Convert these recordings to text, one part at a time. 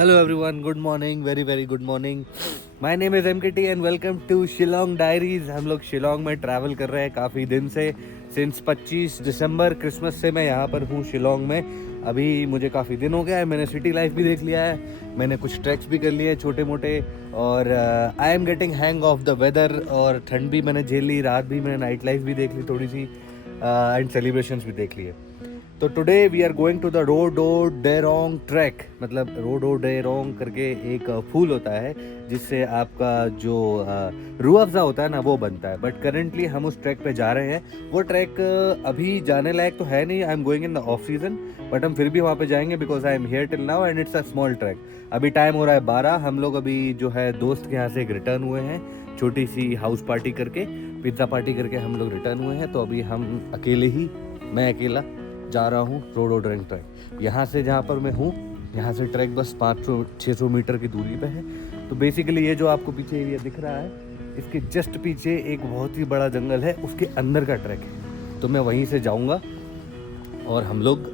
Hello everyone, good morning, very good morning. My name is MKT and welcome to Shillong diaries. हम लोग शिलोंग में travel कर रहे हैं काफ़ी दिन से। सिंस 25 दिसंबर क्रिसमस से मैं यहाँ पर हूँ शिलोंग में। अभी मुझे काफ़ी दिन हो गया है, मैंने सिटी लाइफ भी देख लिया है, मैंने कुछ ट्रैक्स भी कर लिए हैं छोटे मोटे, और I am getting hang of the weather. और ठंड भी मैंने झेल ली, रात भी मैंने नाइट लाइफ भी देख ली थोड़ी सी, एंड सेलिब्रेशंस भी देख लिए। तो today we are going to the रोडो डेरोंग ट्रैक। मतलब रोडो डेरोंग करके एक फूल होता है जिससे आपका जो रूह अफ़ज़ा होता है ना वो बनता है। बट करेंटली हम उस ट्रैक पे जा रहे हैं। वो ट्रैक अभी जाने लायक तो है नहीं, आई am going in the off season, but हम फिर भी वहाँ पे जाएंगे because I am here till now and it's a small track. अभी टाइम हो रहा है 12। हम लोग अभी जो है दोस्त के यहाँ से एक रिटर्न हुए हैं, छोटी सी हाउस पार्टी करके, पिज़्ज़ा पार्टी करके हम लोग रिटर्न हुए हैं। तो अभी हम अकेले ही, मैं अकेला जा रहा हूँ रोडो डेरोंग ट्रैक। यहाँ से जहाँ पर मैं हूँ, यहाँ से ट्रैक बस 500-600 मीटर की दूरी पे है। तो बेसिकली ये जो आपको पीछे एरिया दिख रहा है, इसके जस्ट पीछे एक बहुत ही बड़ा जंगल है, उसके अंदर का ट्रैक है। तो मैं वहीं से जाऊँगा और हम लोग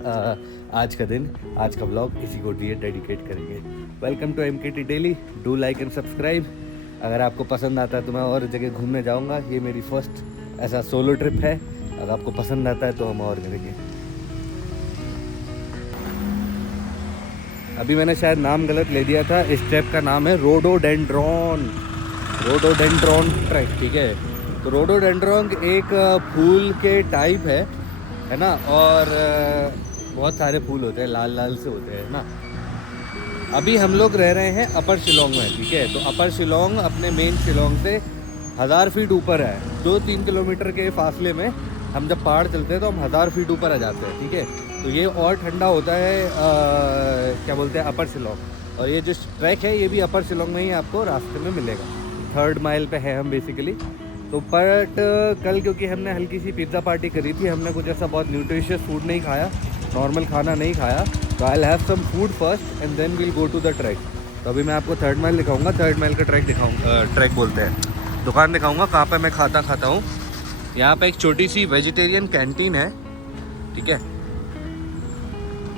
आज का दिन, आज का व्लॉग इसी को डेडिकेट करेंगे। Welcome to MKT daily, do like and subscribe. अगर आपको पसंद आता है तो मैं और जगह घूमने जाऊँगा। ये मेरी फर्स्ट ऐसा सोलो ट्रिप है। अगर आपको पसंद आता है तो हम और करेंगे। अभी मैंने शायद नाम गलत ले दिया था। इस ट्रैक का नाम है रोडोडेंड्रॉन ट्रैक, ठीक है। तो रोडोडेंड्रॉन एक फूल के टाइप है ना। और बहुत सारे फूल होते हैं, लाल लाल से होते हैं ना। अभी हम लोग रह रहे हैं अपर शिलोंग में, ठीक है। तो अपर शिलोंग अपने मेन शिलोंग से 1000 फीट ऊपर है। 2-3 किलोमीटर के फासले में हम जब पहाड़ चलते हैं तो हम 1000 फीट ऊपर आ जाते हैं, ठीक है। तो ये और ठंडा होता है, क्या बोलते हैं, अपर शिलोंग। और ये जो ट्रैक है ये भी अपर शिलोंग में ही आपको रास्ते में मिलेगा। 3rd माइल पे है हम बेसिकली। तो बट कल क्योंकि हमने हल्की सी पिज़्ज़ा पार्टी करी थी, हमने कुछ ऐसा बहुत न्यूट्रिशियस फूड नहीं खाया, नॉर्मल खाना नहीं खाया। तो I will have some food first and then will go to the track. तो अभी मैं आपको 3rd माइल दिखाऊंगा, 3rd माइल का ट्रैक दिखाऊंगा, ट्रैक बोलते हैं, दुकान दिखाऊंगा कहाँ पे मैं खाता हूँ। यहाँ पे एक छोटी सी वेजिटेरियन कैंटीन है, ठीक है।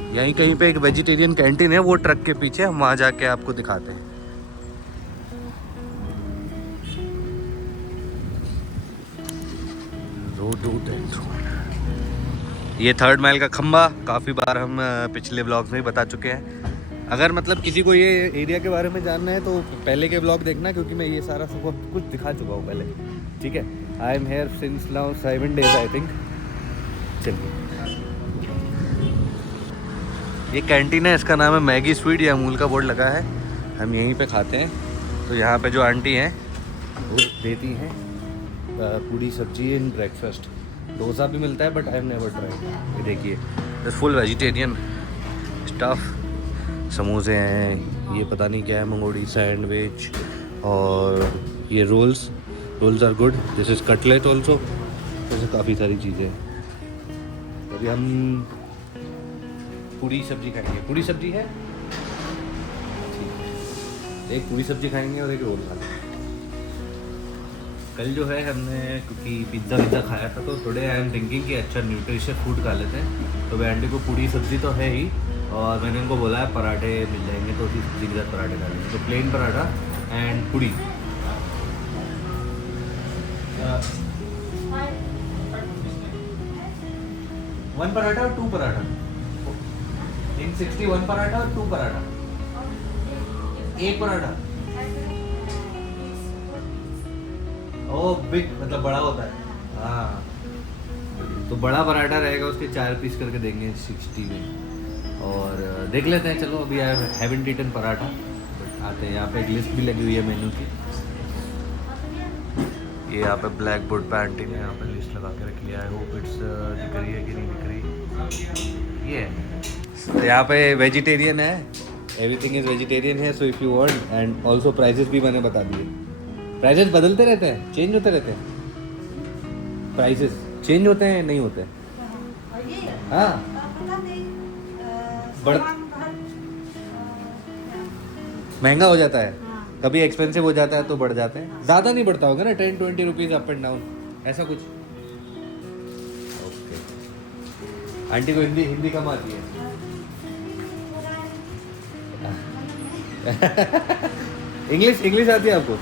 यहीं कहीं पे एक वेजिटेरियन कैंटीन है, वो ट्रक के पीछे, हम वहाँ जाके आपको दिखाते हैं। ये 3rd माइल का खंबा काफ़ी बार हम पिछले ब्लॉग्स में भी बता चुके हैं। अगर मतलब किसी को ये एरिया के बारे में जानना है तो पहले के ब्लॉग देखना, क्योंकि मैं ये सारा सब कुछ दिखा चुका हूँ पहले, ठीक है। I am here since now 7 days I think. चलिए, ये कैंटीन है, इसका नाम है मैगी स्वीट, ये अमूल का बोर्ड लगा है, हम यहीं पे खाते हैं। तो यहाँ पे जो आंटी हैं वो देती हैं पूरी सब्जी इन ब्रेकफास्ट। डोसा भी मिलता है but I have never try. ये देखिए, दिस फुल वेजिटेरियन स्टफ। समोसे हैं, ये पता नहीं क्या है, मंगोड़ी सैंडविच, और ये rolls are good. This is cutlet also. जैसे काफ़ी सारी चीज़ें हैं। अभी हम पूरी सब्जी खाएंगे। पूरी सब्जी है, एक पूरी सब्जी खाएंगे और एक रोल खाएंगे। कल जो है हमने क्योंकि पिज़्ज़ा खाया था, तो टुडे आई एम थिंकिंग कि अच्छा न्यूट्रिशियस फूड खा लेते हैं। तो वे आंटी को पूरी सब्जी तो है ही, और मैंने उनको बोला है पराठे मिल जाएंगे, तो उसी सब्जी के साथ पराठे खा लेंगे। तो प्लेन पराठा एंड पूरी। वन पराठा और 2 पराठा, इन 61 पराठा और 2 पराठा, 1 पराठा। ओ बिग मतलब बड़ा होता है, हाँ। तो बड़ा पराठा रहेगा, उसके 4 पीस करके देंगे 60 में। और देख लेते हैं, चलो अभी I haven't eaten paratha, but आते हैं। यहाँ पे एक लिस्ट भी लगी हुई है मेन्यू की। ये यहाँ पे ब्लैक बोर्ड पे आंटी ने यहाँ पे लिस्ट लगा के रख लिया है। होप इट्स दिख रही है कि नहीं दिख रही। ये है, यहाँ पे वेजिटेरियन है, एवरीथिंग इज़ वेजिटेरियन है। So if you want, and also prices भी मैंने बता दिए। प्राइजेस बदलते रहते हैं, चेंज होते रहते हैं। प्राइजेस चेंज होते हैं, नहीं होते हैं, हाँ। बढ़ महंगा हो जाता है, कभी एक्सपेंसिव हो जाता है तो बढ़ जाते हैं। ज़्यादा नहीं बढ़ता होगा ना, 10-20 रुपीज़ अप एंड डाउन, ऐसा कुछ। ओके, आंटी को हिंदी कम आती है। इंग्लिश इंग्लिश आती है आपको?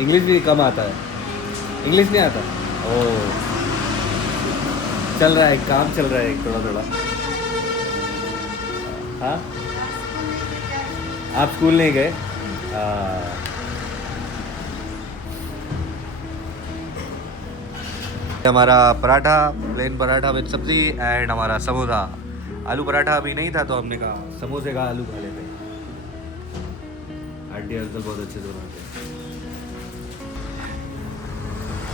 इंग्लिश भी कम आता है, इंग्लिश नहीं आता? ओ, चल रहा है, काम चल रहा है थोड़ा थोड़ा। हाँ, आप स्कूल नहीं गए? हमारा पराठा, प्लेन पराठा विद सब्जी एंड हमारा समोसा। आलू पराठा अभी नहीं था तो हमने कहा समोसे का आलू खा लेते हैं। आंटी अंकल बहुत अच्छे से बनाते हैं।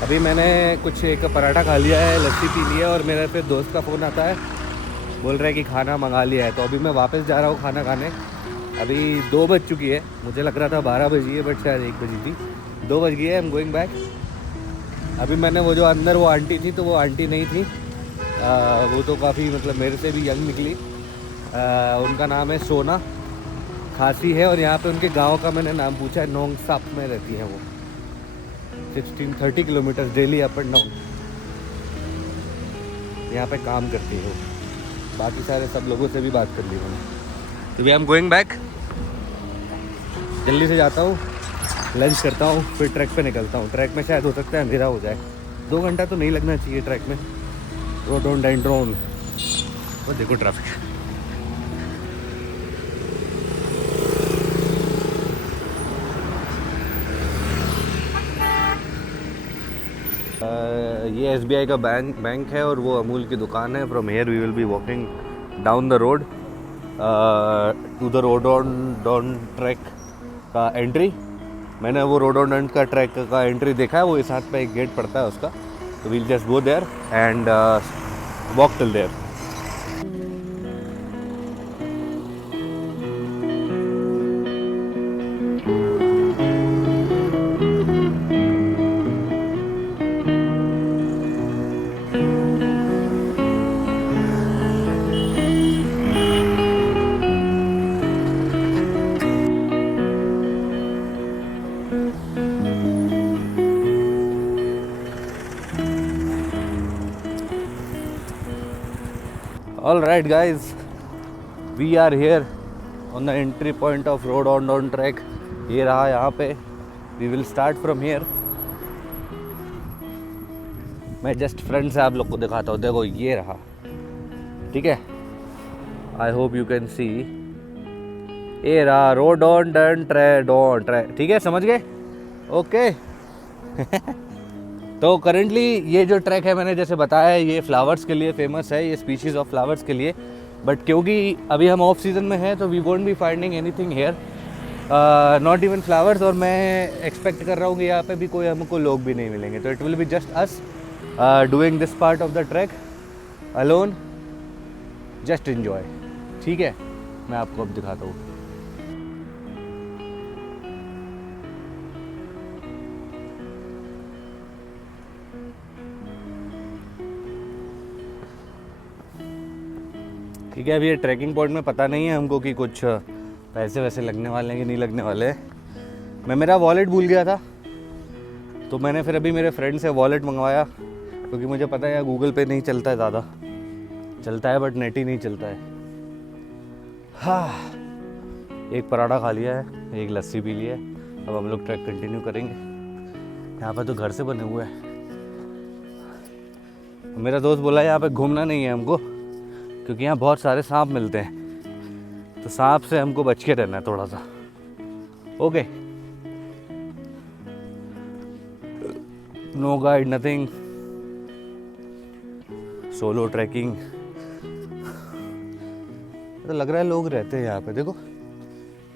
अभी मैंने कुछ एक पराठा खा लिया है, लस्सी पी लिया और मेरे पे दोस्त का फ़ोन आता है, बोल रहा है कि खाना मंगा लिया है। तो अभी मैं वापस जा रहा हूँ खाना खाने। अभी 2 बज चुकी है, मुझे लग रहा था 12 बजी है बट शायद 1 बजी थी। 2 बज गई है, आई एम गोइंग बैक। अभी मैंने वो जो अंदर वो आंटी थी तो वो आंटी नहीं थी, वो तो काफ़ी मतलब मेरे से भी यंग निकली। उनका नाम है सोना, खासी है और यहाँ पे उनके गांव का मैंने नाम पूछा है, नोंगसाप में रहती है वो। 16-30 kilometre daily up and down यहाँ पे काम करती है वो। बाकी सारे सब लोगों से भी बात कर ली मैंने। तो we I am going back, जल्दी से जाता हूँ, लंच करता हूँ, फिर ट्रैक पे निकलता हूँ। ट्रैक में शायद हो सकता है अंधेरा हो जाए, 2 घंटा तो नहीं लगना चाहिए ट्रैक में। रोडोडेंड्रॉन, वो देखो ट्रैफिक। ये SBI का बैंक है और वो अमूल की दुकान है। From here we will be walking down the road to the rhododendron trek का एंट्री। मैंने वो रोडोडेंड्रॉन का ट्रैक का एंट्री देखा है, वो इस हाथ पे एक गेट पड़ता है उसका। तो we'll just go there and walk till there. All right guys, we are here on the entry point of rhododendron track. ये रहा यहाँ पे, we will start from here। मैं जस्ट फ्रंट से आप लोग को दिखाता हूँ, देखो ये रहा, ठीक है। I hope you can see, ये रहा रोडोडेंड्रॉन ट्रैक, ठीक है, समझ गए? ओके। तो करेंटली ये जो ट्रैक है, मैंने जैसे बताया, ये फ्लावर्स के लिए फेमस है, ये स्पीशीज़ ऑफ फ्लावर्स के लिए। बट क्योंकि अभी हम ऑफ सीज़न में हैं तो we won't be finding anything here, not even flowers. और मैं एक्सपेक्ट कर रहा हूँ कि यहाँ पे भी कोई हमको लोग भी नहीं मिलेंगे। तो it will be just us doing this part of the track alone, just enjoy, ठीक है। मैं आपको अब दिखाता हूँ। ठीक है, अभी ये ट्रैकिंग पॉइंट में पता नहीं है हमको कि कुछ पैसे वैसे लगने वाले हैं कि नहीं लगने वाले हैं। मैं मेरा वॉलेट भूल गया था तो मैंने फिर अभी मेरे फ्रेंड से वॉलेट मंगवाया, क्योंकि मुझे पता है गूगल पे नहीं चलता है, ज़्यादा चलता है बट नेट ही नहीं चलता है। हाँ, एक पराठा खा लिया है, एक लस्सी पी ली है। अब हम लोग ट्रैक कंटिन्यू करेंगे। यहाँ पर तो घर से बने हुए हैं। मेरा दोस्त बोला यहाँ पे घूमना नहीं है हमको, क्योंकि यहाँ बहुत सारे सांप मिलते हैं, तो सांप से हमको बच के रहना है थोड़ा सा। Okay, no guide, nothing, solo trekking. तो लग रहा है लोग रहते हैं यहाँ पे, देखो,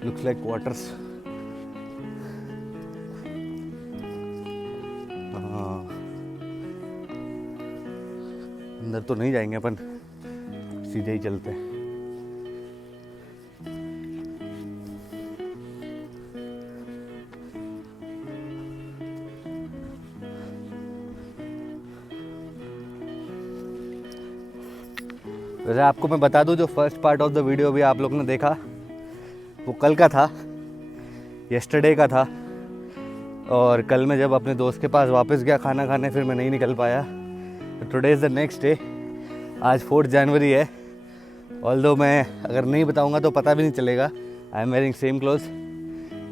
लुक्स लाइक क्वार्टर्स। हाँ, अंदर तो नहीं जाएंगे अपन, सीधे ही चलते हैं। वैसे आपको मैं बता दूं, जो first part of the video भी आप लोग ने देखा वो कल का था, येस्टरडे का था। और कल मैं जब अपने दोस्त के पास वापस गया खाना खाने, फिर मैं नहीं निकल पाया। तो today is the next day. आज 4 जनवरी है। ऑल्दो मैं अगर नहीं बताऊंगा तो पता भी नहीं चलेगा। I am wearing same cloth,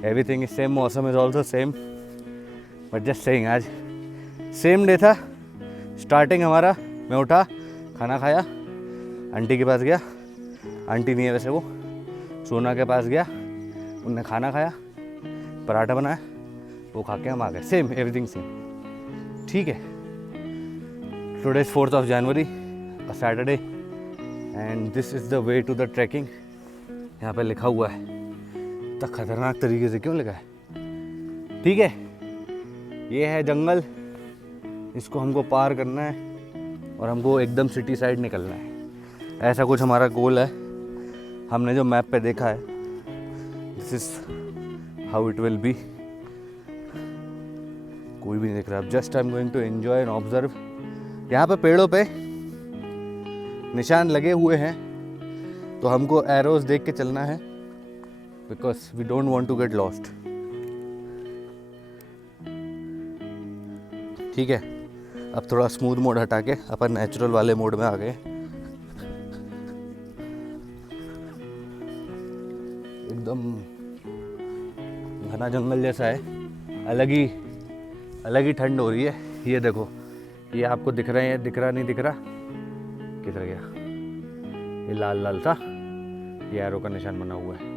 everything is same, मौसम is also same, but just saying आज सेम डे था। स्टार्टिंग हमारा, मैं उठा, खाना खाया, आंटी के पास गया, आंटी नहीं है वैसे वो, सोना के पास गया, उनने खाना खाया, पराठा बनाया, वो खा के हम आ गए। सेम, एवरीथिंग सेम, ठीक है। Today is 4th January, a Saturday, and this is the way to the trekking. यहाँ पे लिखा हुआ है, इतना खतरनाक तरीके से क्यों लिखा है? ठीक है, ये है जंगल, इसको हमको पार करना है और हमको एकदम सिटी साइड निकलना है। ऐसा कुछ हमारा गोल है, हमने जो मैप पे देखा है, this is how it will be. कोई भी नहीं दिख रहा अब, just I am going to enjoy and observe. यहाँ पे पेड़ों पे निशान लगे हुए हैं, तो हमको एरोज देख के चलना है, because we don't want to get lost. ठीक है, अब थोड़ा स्मूथ मोड हटा के अपन नेचुरल वाले मोड में आ गए। एकदम घना जंगल जैसा है, अलग ही ठंड हो रही है। ये देखो, ये आपको दिख रहे हैं, दिख रहा नहीं दिख रहा, किधर गया ये लाल लाल सा, ये एरो का निशान बना हुआ है।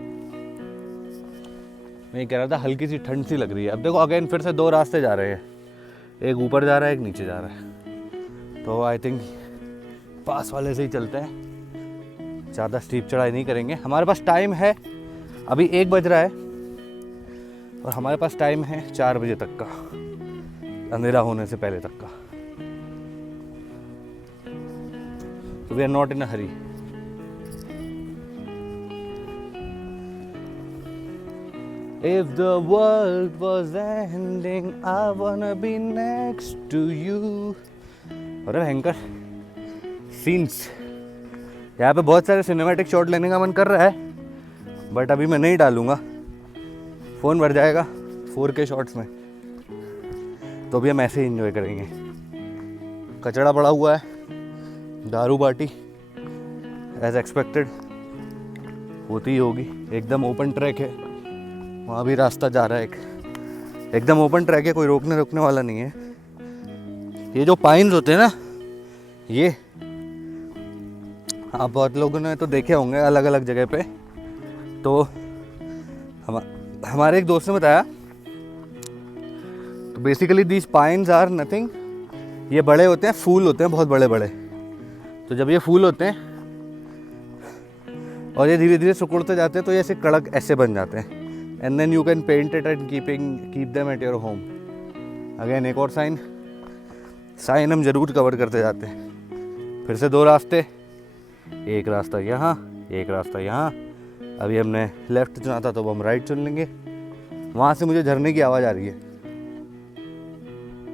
मैं ये कह रहा था हल्की सी ठंड सी लग रही है। अब देखो अगेन फिर से 2 रास्ते जा रहे हैं, एक ऊपर जा रहा है, एक नीचे जा रहा है। तो आई थिंक पास वाले से ही चलते हैं, ज़्यादा स्टीप चढ़ाई नहीं करेंगे। हमारे पास टाइम है, अभी 1 बज रहा है और हमारे पास टाइम है 4 बजे तक का, अंधेरा होने से पहले तक का। तो we are not in a hurry. If the world was ending, I wanna be next to you. अरे भयंकर सीन्स, यहाँ पे बहुत सारे सिनेमैटिक शॉट लेने का मन कर रहा है, बट अभी मैं नहीं डालूंगा, फ़ोन भर जाएगा 4K शॉट्स में। तो अभी हम ऐसे ही इंजॉय करेंगे। कचड़ा पड़ा हुआ है, दारू बाटी एज एक्सपेक्टेड होती ही होगी। एकदम ओपन ट्रैक है, वहाँ भी रास्ता जा रहा है, एकदम ओपन ट्रैक है, कोई रोकने वाला नहीं है। ये जो पाइन्स होते हैं ना, ये आप बहुत लोगों ने तो देखे होंगे अलग अलग जगह पे। तो हमारे एक दोस्त ने बताया, तो basically these pines are nothing, ये बड़े होते हैं, फूल होते हैं बहुत बड़े बड़े। तो जब ये फूल होते हैं और ये धीरे धीरे सिकुड़ते जाते हैं, तो ये ऐसे कड़क ऐसे बन जाते हैं। And then you can paint it and keep them at your home. Again एक और साइन हम जरूर कवर करते जाते हैं। फिर से 2 रास्ते, एक रास्ता यहाँ, एक रास्ता यहाँ। अभी हमने लेफ्ट चुना था, तो अब हम राइट चुन लेंगे। वहाँ से मुझे झरने की आवाज़ आ रही है।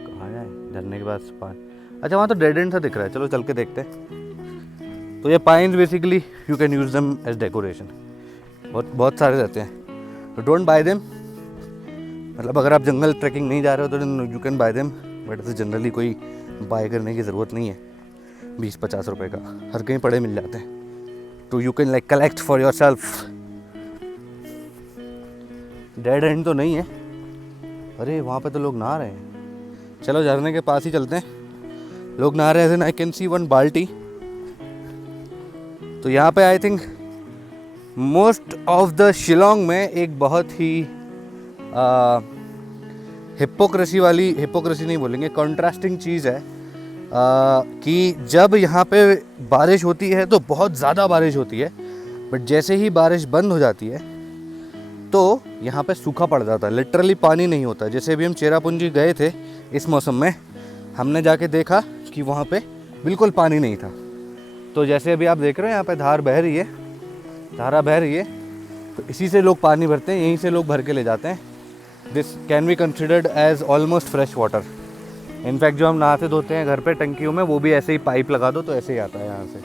कहाँ जाए? झरने के पास पानी। अच्छा, वहाँ तो डेड एंड सा दिख रहा है, चलो चल के देखते हैं। तो ये pines basically you can use them as decoration, बहुत सारे रहते हैं। तो डोंट बाय देम, मतलब अगर आप जंगल ट्रैकिंग नहीं जा रहे हो तो you can buy them, but इसे जनरली कोई बाय करने की ज़रूरत नहीं है। 20-50 रुपए का हर कहीं पड़े मिल जाते हैं। तो you can like collect for your self. Dead and तो नहीं है। अरे वहाँ पे तो लोग नहा रहे हैं, चलो झरने के पास ही चलते हैं। लोग नहा रहे हैं, आई कैन सी 1 बाल्टी। तो यहाँ पे I think most of the Shillong में एक बहुत ही हिपोक्रेसी नहीं बोलेंगे, कॉन्ट्रास्टिंग चीज़ है कि जब यहाँ पे बारिश होती है तो बहुत ज़्यादा बारिश होती है, बट जैसे ही बारिश बंद हो जाती है तो यहाँ पे सूखा पड़ जाता है, लिटरली पानी नहीं होता। जैसे अभी हम चेरापूंजी गए थे इस मौसम में, हमने जाके देखा कि वहाँ पे बिल्कुल पानी नहीं था। तो जैसे अभी आप देख रहे हैं यहाँ पे धारा बह रही है, तो इसी से लोग पानी भरते हैं, यहीं से लोग भर के ले जाते हैं। This can be considered as almost fresh water. In fact जो हम नहाते धोते हैं घर पे टंकियों में, वो भी ऐसे ही पाइप लगा दो तो ऐसे ही आता है यहाँ से।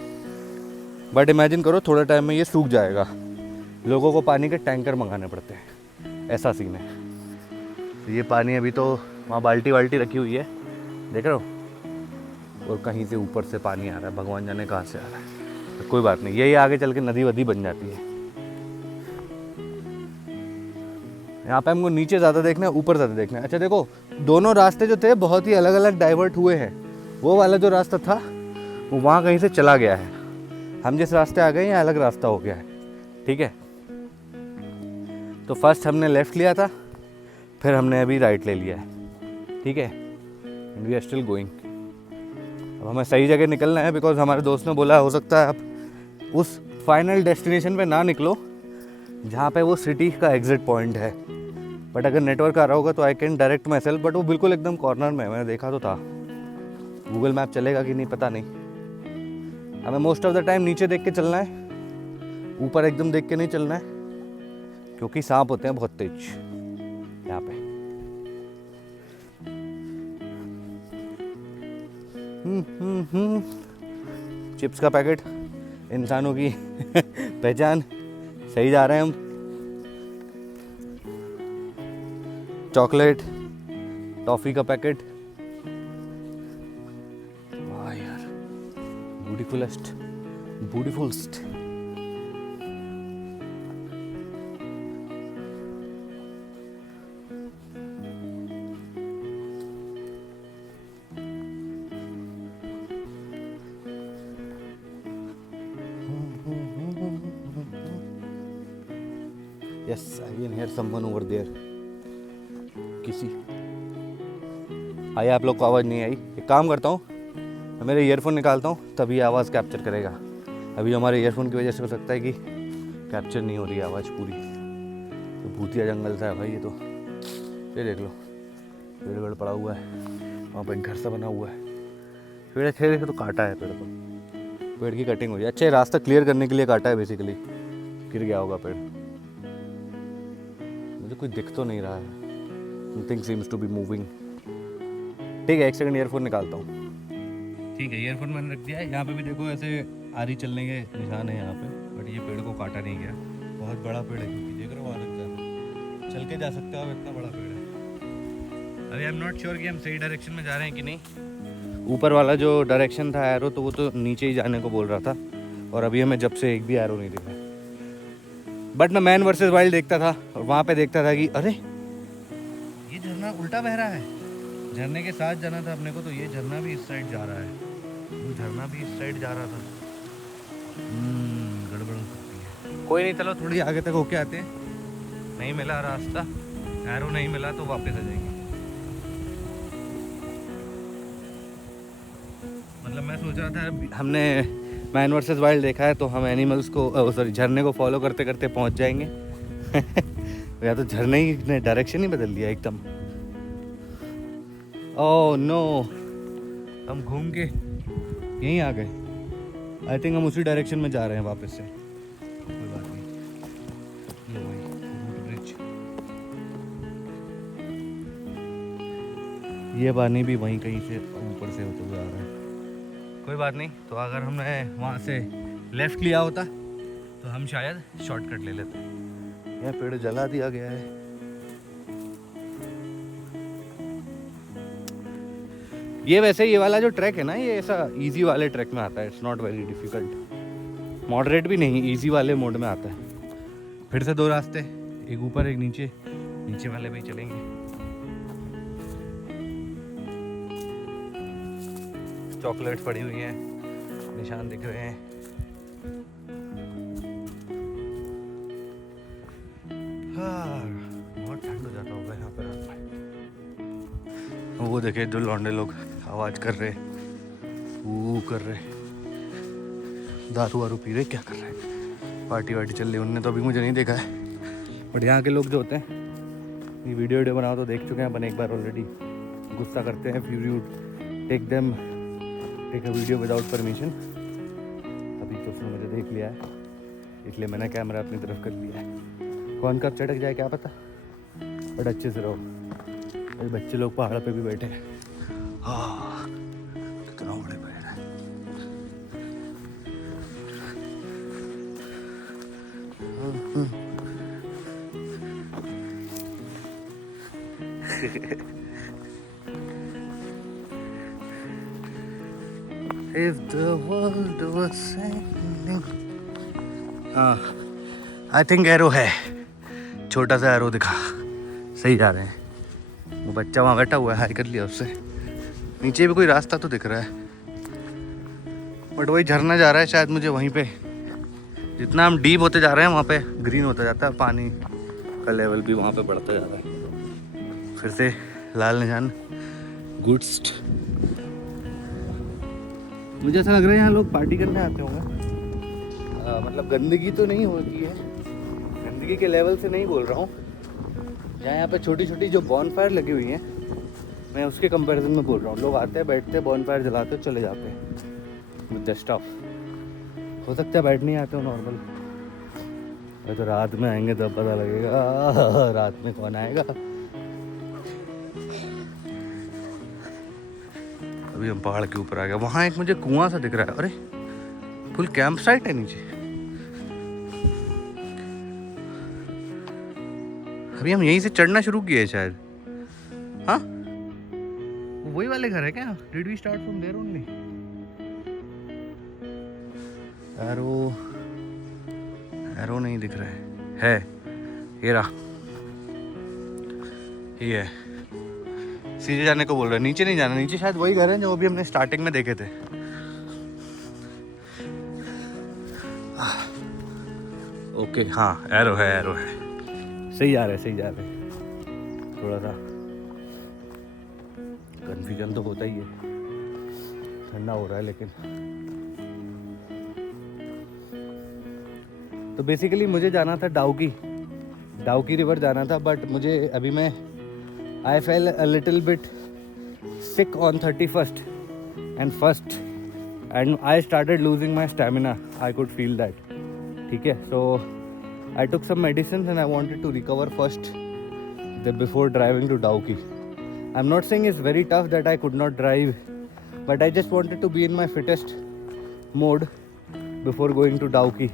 बट इमेजिन करो थोड़े टाइम में ये सूख जाएगा, लोगों को पानी के टैंकर मंगाने पड़ते हैं, ऐसा सीन है। तो ये पानी अभी तो वहाँ बाल्टी रखी हुई है, देख रहे हो, और कहीं से ऊपर से पानी आ रहा है, भगवान जाने कहाँ से आ रहा है। तो कोई बात नहीं, यही आगे चल के नदी वदी बन जाती है। यहाँ पे हमको नीचे ज़्यादा देखना है, ऊपर ज़्यादा देखना है। अच्छा देखो, दोनों रास्ते जो थे बहुत ही अलग अलग डाइवर्ट हुए हैं। वो वाला जो रास्ता था वो वहाँ कहीं से चला गया है, हम जिस रास्ते आ गए यहाँ अलग रास्ता हो गया है, ठीक है। तो फर्स्ट हमने लेफ़्ट लिया था, फिर हमने अभी राइट ले लिया है, ठीक है। And we are still going. अब हमें सही जगह निकलना है, बिकॉज हमारे दोस्त ने बोला हो सकता है आप उस फाइनल डेस्टिनेशन पे ना निकलो जहाँ पे वो सिटी का एग्जिट पॉइंट है। बट अगर नेटवर्क आ रहा होगा तो I can direct my self, but वो बिल्कुल एकदम कॉर्नर में है, मैंने देखा तो था। गूगल मैप चलेगा कि नहीं पता नहीं। हमें मोस्ट ऑफ द टाइम नीचे देख के चलना है, ऊपर एकदम देख के नहीं चलना है, क्योंकि सांप होते हैं बहुत तेज यहाँ पे। चिप्स का पैकेट, इंसानों की पहचान, सही जा रहे हैं हम। चॉकलेट, टॉफी का पैकेट, वाह यार, ब्यूटीफुलेस्ट। Yes, I can hear someone over there. किसी आई, आप लोग को आवाज़ नहीं आई। एक काम करता हूँ, मैं मेरे ईयरफोन निकालता हूँ, तभी आवाज़ कैप्चर करेगा। अभी हमारे ईयरफोन की वजह से हो सकता है कि कैप्चर नहीं हो रही आवाज़ पूरी। तो भूतिया जंगल सा है भाई ये तो। ये देख लो, पेड़ वेड़ पड़ा हुआ है, वहाँ पर एक घर सा बना हुआ है। पेड़ अच्छे देखे तो काटा है पेड़ को, पेड़ की कटिंग हुई है। अच्छा, रास्ता क्लियर करने के लिए काटा है बेसिकली, गिर गया होगा पेड़। मुझे कुछ दिख तो नहीं रहा है, something seems to be moving. ठीक है, एक सेकंड ईयरफोन निकालता हूँ। ठीक है, ईयरफोन मैंने रख दिया है। यहाँ पे भी देखो ऐसे आरी चलने के निशान है यहाँ पे, बट ये पेड़ को काटा नहीं गया। बहुत बड़ा पेड़ है, क्योंकि देख रहे हो वहाँ तक चल के जा सकते हो, इतना बड़ा पेड़ है। अभी आई एम नॉट श्योर कि हम सही डायरेक्शन में जा रहे हैं कि नहीं। ऊपर वाला जो डायरेक्शन था एरो, तो वो तो नीचे ही जाने को बोल रहा था, और अभी हमें जब से एक भी एरो नहीं दिखा। बट मैं मैन वर्सेस वाइल्ड देखता था, और वहाँ पे देखता था कि अरे ये झरना उल्टा बह रहा है। झरने के साथ जाना था अपने को, तो ये झरना भी इस साइड जा रहा है, वो झरना भी इस साइड जा रहा था। गड़बड़ हो सकती है। कोई नहीं, चलो थोड़ी आगे तक होके आते हैं। नहीं मिला रास्ता, एरो नहीं मिला, तो वापस आ जाएंगे। मतलब मैं सोच रहा था, हमने मैन वर्सेस वाइल्ड देखा है, तो हम एनिमल्स को, सॉरी, झरने को फॉलो करते करते पहुंच जाएंगे। या तो झरने ही ने डायरेक्शन ही बदल दिया एकदम। ओह नो, हम घूम के यहीं आ गए। आई थिंक हम उसी डायरेक्शन में जा रहे हैं वापस से। कोई बात नहीं, लो भाई, रूट ब्रिज। ये पानी भी वहीं कहीं से ऊपर से होते हुए आ रहा है। कोई बात नहीं, तो अगर हमने वहाँ से लेफ़्ट लिया होता तो हम शायद शॉर्टकट ले लेते। यह पेड़ जला दिया गया है। ये वैसे ये वाला जो ट्रैक है ना, ये ऐसा इजी वाले ट्रैक में आता है। It's not very difficult, moderate भी नहीं, इजी वाले मोड में आता है। फिर से दो रास्ते, एक ऊपर एक नीचे, नीचे वाले भी चलेंगे। चॉकलेट्स पड़ी हुई हैं, निशान दिख रहे हैं। हाँ, बहुत ठंड हो जाता होगा यहाँ पर रात में। वो देखे जो लौंडे लोग आवाज़ कर रहे, वो कर रहे, दारू वारू पी रहे, क्या कर रहे हैं, पार्टी वार्टी चल रही। उनने तो अभी मुझे नहीं देखा है, बट यहाँ के लोग जो होते हैं, ये वीडियो बनाओ तो देख चुके हैं अपन एक बार ऑलरेडी। गुस्सा करते हैं, फिर you take a video without permission. अभी तो उसने मुझे देख लिया है, इसलिए मैंने कैमरा अपनी तरफ कर लिया है। कौन कब चढ़क जाए क्या पता, बट अच्छे से रहो। अरे बच्चे लोग पहाड़ पे भी बैठे हैं। हाँ, कितना बड़े पेड़ है। If the world was ending, हाँ, I think एरो है, छोटा सा एरो दिखा। सही जा रहे हैं। वो बच्चा वहाँ बैठा हुआ है, हाई कर लिया उससे। नीचे भी कोई रास्ता तो दिख रहा है, बट वही झरना जा रहा है शायद मुझे वहीं पे। जितना हम डीप होते जा रहे हैं वहाँ पे ग्रीन होता जाता है, पानी का लेवल भी वहाँ पे बढ़ता जा रहा है। फिर से लाल निशान गुड्स। मुझे ऐसा लग रहा है यहाँ लोग पार्टी करने आते होंगे। मतलब गंदगी तो नहीं होती है, गंदगी के लेवल से नहीं बोल रहा हूँ। यहाँ पे छोटी छोटी जो बॉनफायर लगी हुई हैं, मैं उसके कंपैरिजन में बोल रहा हूँ। लोग आते हैं, बैठते हैं, बॉनफायर जलाते हैं, चले जाते हैं विद द स्टफ। हो सकता है बैठ नहीं आते हो नॉर्मल, तो रात में आएंगे तब पता लगेगा रात में कौन आएगा। अभी हम पहाड़ के ऊपर आ गए। वहाँ एक मुझे कुआं सा दिख रहा है। अरे फुल कैंप साइट है नीचे। अभी हम यहीं से चढ़ना शुरू किए शायद। हाँ वही वाले घर है क्या? Did we start from there only? Arrow नहीं दिख रहा है। ये रहा, ये है। सीधे जाने को बोल रहा है, नीचे नहीं जाना। नीचे शायद वही घर है जो अभी हमने स्टार्टिंग में देखे थे। ओके हाँ, एरो है। सही जा रहे। थोड़ा सा कंफ्यूजन तो होता ही है, ठंडा हो रहा है लेकिन। तो बेसिकली मुझे जाना था डाउकी रिवर जाना था, बट मुझे अभी मैं I fell a little bit sick on 31st and 1st and I started losing my stamina. I could feel that. ठीक है, so I took some medicines and I wanted to recover first before driving to Dauki. I'm not saying it's very tough that I could not drive, but I just wanted to be in my fittest mode before going to Dauki.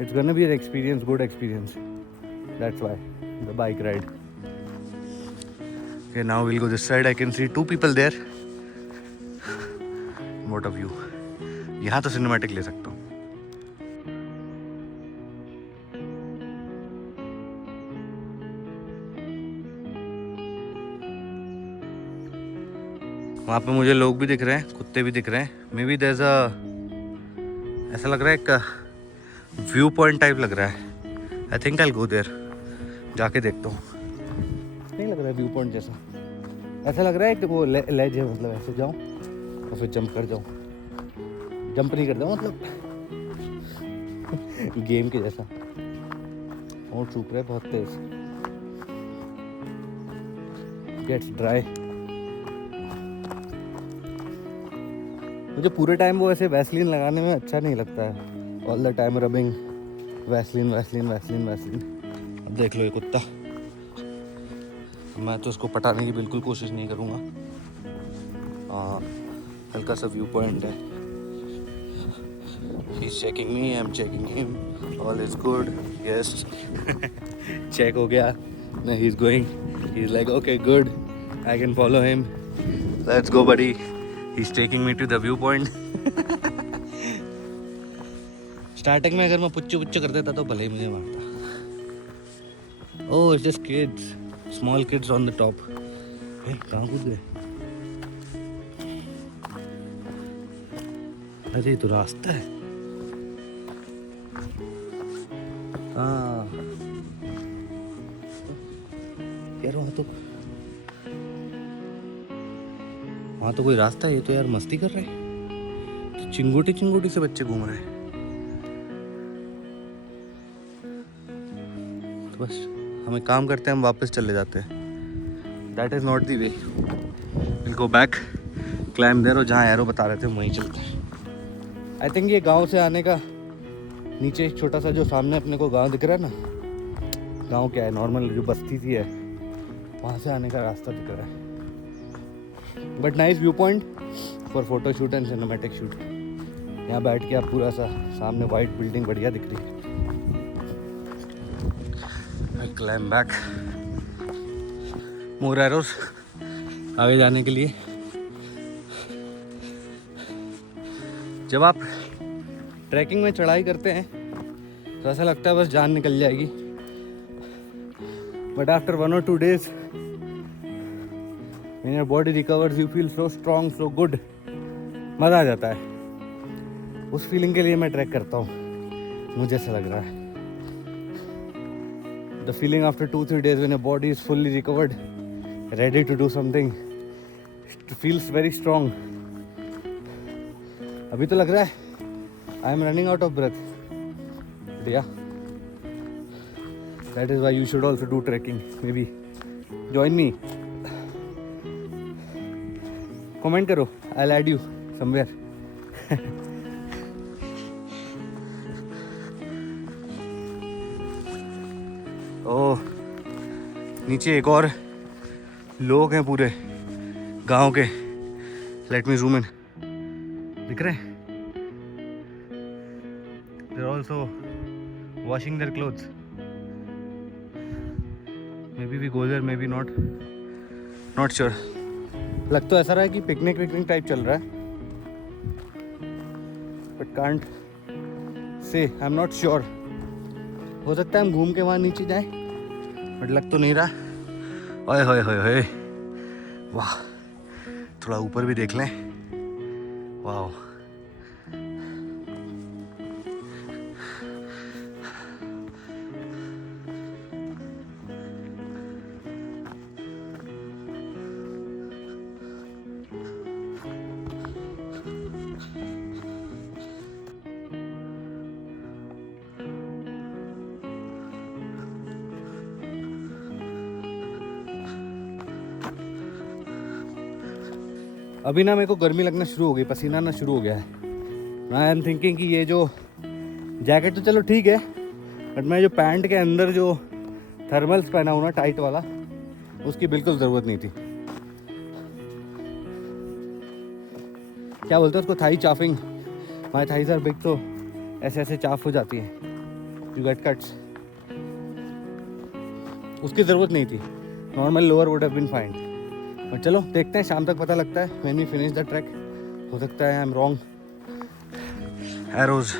It's gonna be an experience, good experience. That's why the bike ride. Okay, now we'll go this side. I can see 2 people there. What a view. यहाँ तो cinematic ले सकता हूँ। वहाँ पे मुझे लोग भी दिख रहे हैं, कुत्ते भी दिख रहे हैं। मे बी देयर इज ऐसा लग रहा है एक व्यू पॉइंट टाइप लग रहा है। I think I will go there, जाके देखता हूँ। नहीं लग रहा है व्यू पॉइंट जैसा, ऐसा लग रहा है कि वो लेज है, मतलब ऐसे जाऊँ और फिर जंप कर जाऊँ। जंप नहीं कर जाऊँ, मतलब गेम के जैसा। और सूख रहा है बहुत तेज, गेट्स ड्राई। मुझे पूरे टाइम वो ऐसे वैसलीन लगाने में अच्छा नहीं लगता है। All the time rubbing Vaseline. अब देख लो ये कुत्ता, मैं तो उसको पटाने की बिल्कुल कोशिश नहीं करूँगा। हल्का सा व्यू पॉइंट है। He's checking me, I'm checking him. All is good. Yes. Check हो गया. No, he's going. He's like, okay, good. I can follow him. Let's go, buddy. He's taking me to the view point. Starting में अगर मैं पुच्चू कर देता तो भले ही मुझे मारता। Oh, it's just kids. Small kids on the top. कहाँ कूद गए? अरे तो रास्ता है। हाँ यार, वहाँ तो कोई रास्ता है। ये तो यार मस्ती कर रहे हैं, चिंगोटी से बच्चे घूम रहे हैं। तो बस हम एक काम करते हैं, हम वापस चले जाते हैं। That is not the way, will go back, climb there. और जहाँ एरो बता रहे थे वहीं चलते हैं। आई थिंक ये गांव से आने का, नीचे एक छोटा सा जो सामने अपने को गांव दिख रहा है ना, गांव क्या है, नॉर्मल जो बस्ती सी है, वहाँ से आने का रास्ता दिख रहा है। But nice view point for photo shoot and cinematic shoot. यहाँ बैठ के आप पूरा सा सामने वाइट बिल्डिंग बढ़िया दिख रही है। I climb back, more arrows आगे जाने के लिए। जब आप ट्रैकिंग में चढ़ाई करते हैं तो ऐसा लगता है बस जान निकल जाएगी, But after 1 or 2 days, when your body recovers, you feel so strong, so good. मज़ा आ जाता है. उस फीलिंग के लिए मैं ट्रैक करता हूँ. मुझे ऐसा लग रहा है. The feeling after 2-3 days when your body is fully recovered, ready to do something, it feels very strong. अभी तो लग रहा है I am running out of breath. But yeah, that is why you should also do trekking. Maybe join me. Comment करो. I'll add you somewhere. ओह, नीचे एक और लोग हैं पूरे गांव के. Let me zoom in. दिख रहे हैं? They're also washing their clothes. Maybe we go there, maybe not. Not sure. लग तो ऐसा रहा है कि पिकनिक टाइप चल रहा है. But can't say. I'm not sure. हो सकता है हम घूम के वहाँ नीचे जाएं. बट लग तो नहीं रहा. ओए होए होए होए, वाह. थोड़ा ऊपर भी देख लें. वाह. अभी ना मेरे को गर्मी लगना शुरू हो गई. पसीना आना शुरू हो गया है. आई एम थिंकिंग कि ये जो जैकेट तो चलो ठीक है, बट मैं जो पैंट के अंदर जो थर्मल्स पहना हूँ ना, टाइट वाला, उसकी बिल्कुल ज़रूरत नहीं थी. क्या बोलते हैं उसको? Thigh chafing. My thighs are big, तो ऐसे ऐसे चाफ हो जाती है. You get cuts. उसकी ज़रूरत नहीं थी. Normal lower would have been fine. और चलो देखते हैं, शाम तक पता लगता है. When we finish the track. हो सकता है I am wrong. Arrows.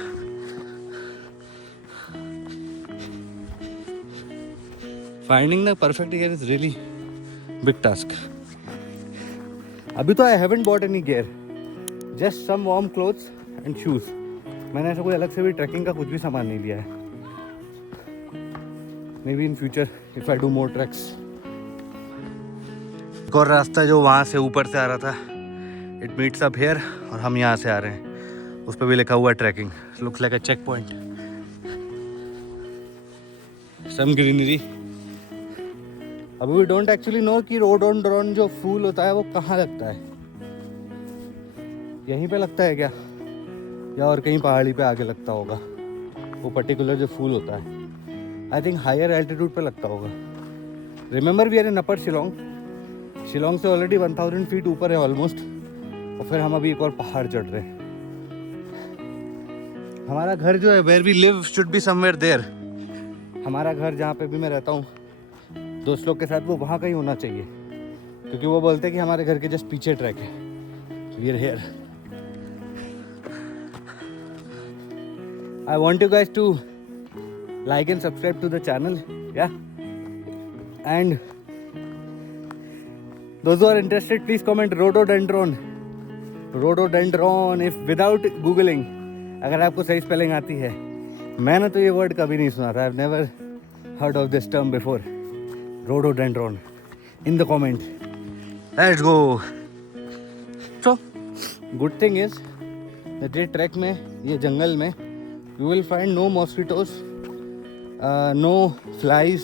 Finding the perfect gear is really big task. अभी तो I haven't bought any gear, just some warm clothes and shoes. मैंने ऐसा कोई अलग से भी ट्रैकिंग का कुछ भी सामान नहीं लिया है. May be in future if I do more tracks. एक और रास्ता जो वहाँ से ऊपर से आ रहा था, इट मीट्स अप हियर, और हम यहाँ से आ रहे हैं. उस पर भी लिखा हुआ है trekking. Looks like a check point. Some greenery. अभी वी डोंट एक्चुअली नो कि रोडोडेंड्रॉन जो फूल होता है वो कहाँ लगता है. यहीं पे लगता है क्या, या और कहीं पहाड़ी पे आगे लगता होगा वो पर्टिकुलर जो फूल होता है. आई थिंक हायर एल्टीट्यूड पे लगता होगा. रिमेंबर वी आर इन अपर शिलोंग. शिलोंग से ऑलरेडी 1000 फीट ऊपर है ऑलमोस्ट, और फिर हम अभी एक और पहाड़ चढ़ रहे हैं. हमारा घर जो है, where we live should be somewhere there. हमारा घर जहाँ पे भी मैं रहता हूँ दोस्त लोग के साथ, वो वहाँ कहीं होना चाहिए, क्योंकि वो बोलते हैं कि हमारे घर के जस्ट पीछे ट्रैक है. We are here. I want you guys to like and subscribe to the channel, yeah, and those who are interested, please comment rhododendron if without googling, अगर आपको सही स्पेलिंग आती है. मैंने तो ये वर्ड कभी नहीं सुना था. I've never heard of this term before. Rhododendron in the comment. Let's go. So good thing is that ये ट्रैक में, ये जंगल में, you will find no mosquitoes, no flies,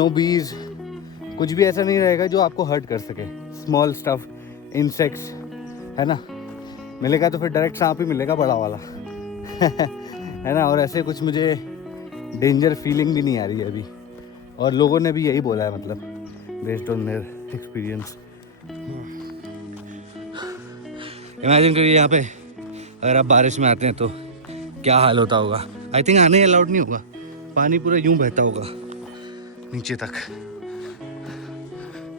no bees. कुछ भी ऐसा नहीं रहेगा जो आपको हर्ट कर सके. स्मॉल स्टफ, इंसेक्ट्स, है ना. मिलेगा तो फिर डायरेक्ट सांप ही मिलेगा, बड़ा वाला. है ना. और ऐसे कुछ मुझे डेंजर फीलिंग भी नहीं आ रही है अभी. और लोगों ने भी यही बोला है, मतलब based on their experience. Imagine करिए यहाँ पे अगर आप बारिश में आते हैं तो क्या हाल होता होगा. आई थिंक आने अलाउड नहीं होगा. पानी पूरा यूं बहता होगा नीचे तक.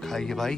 खाइए भाई.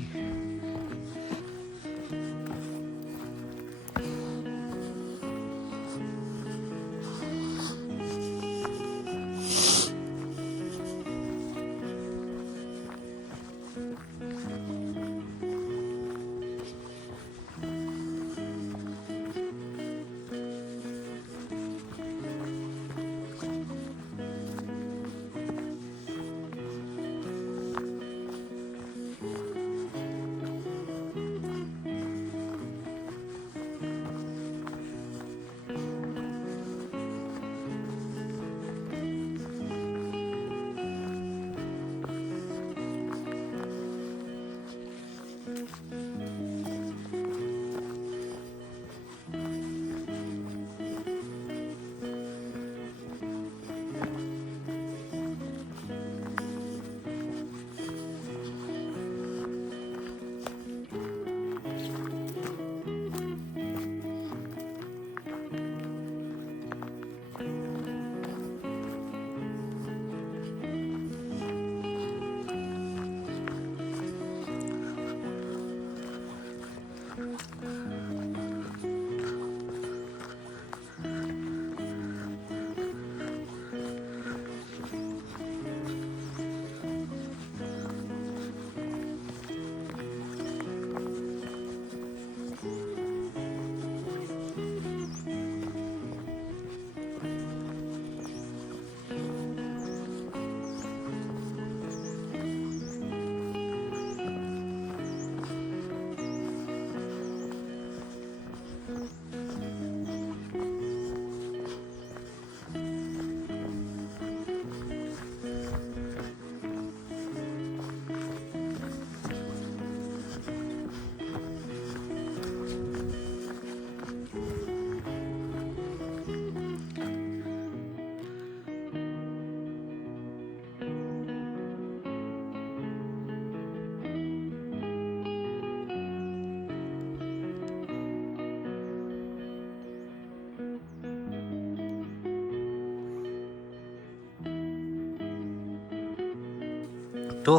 तो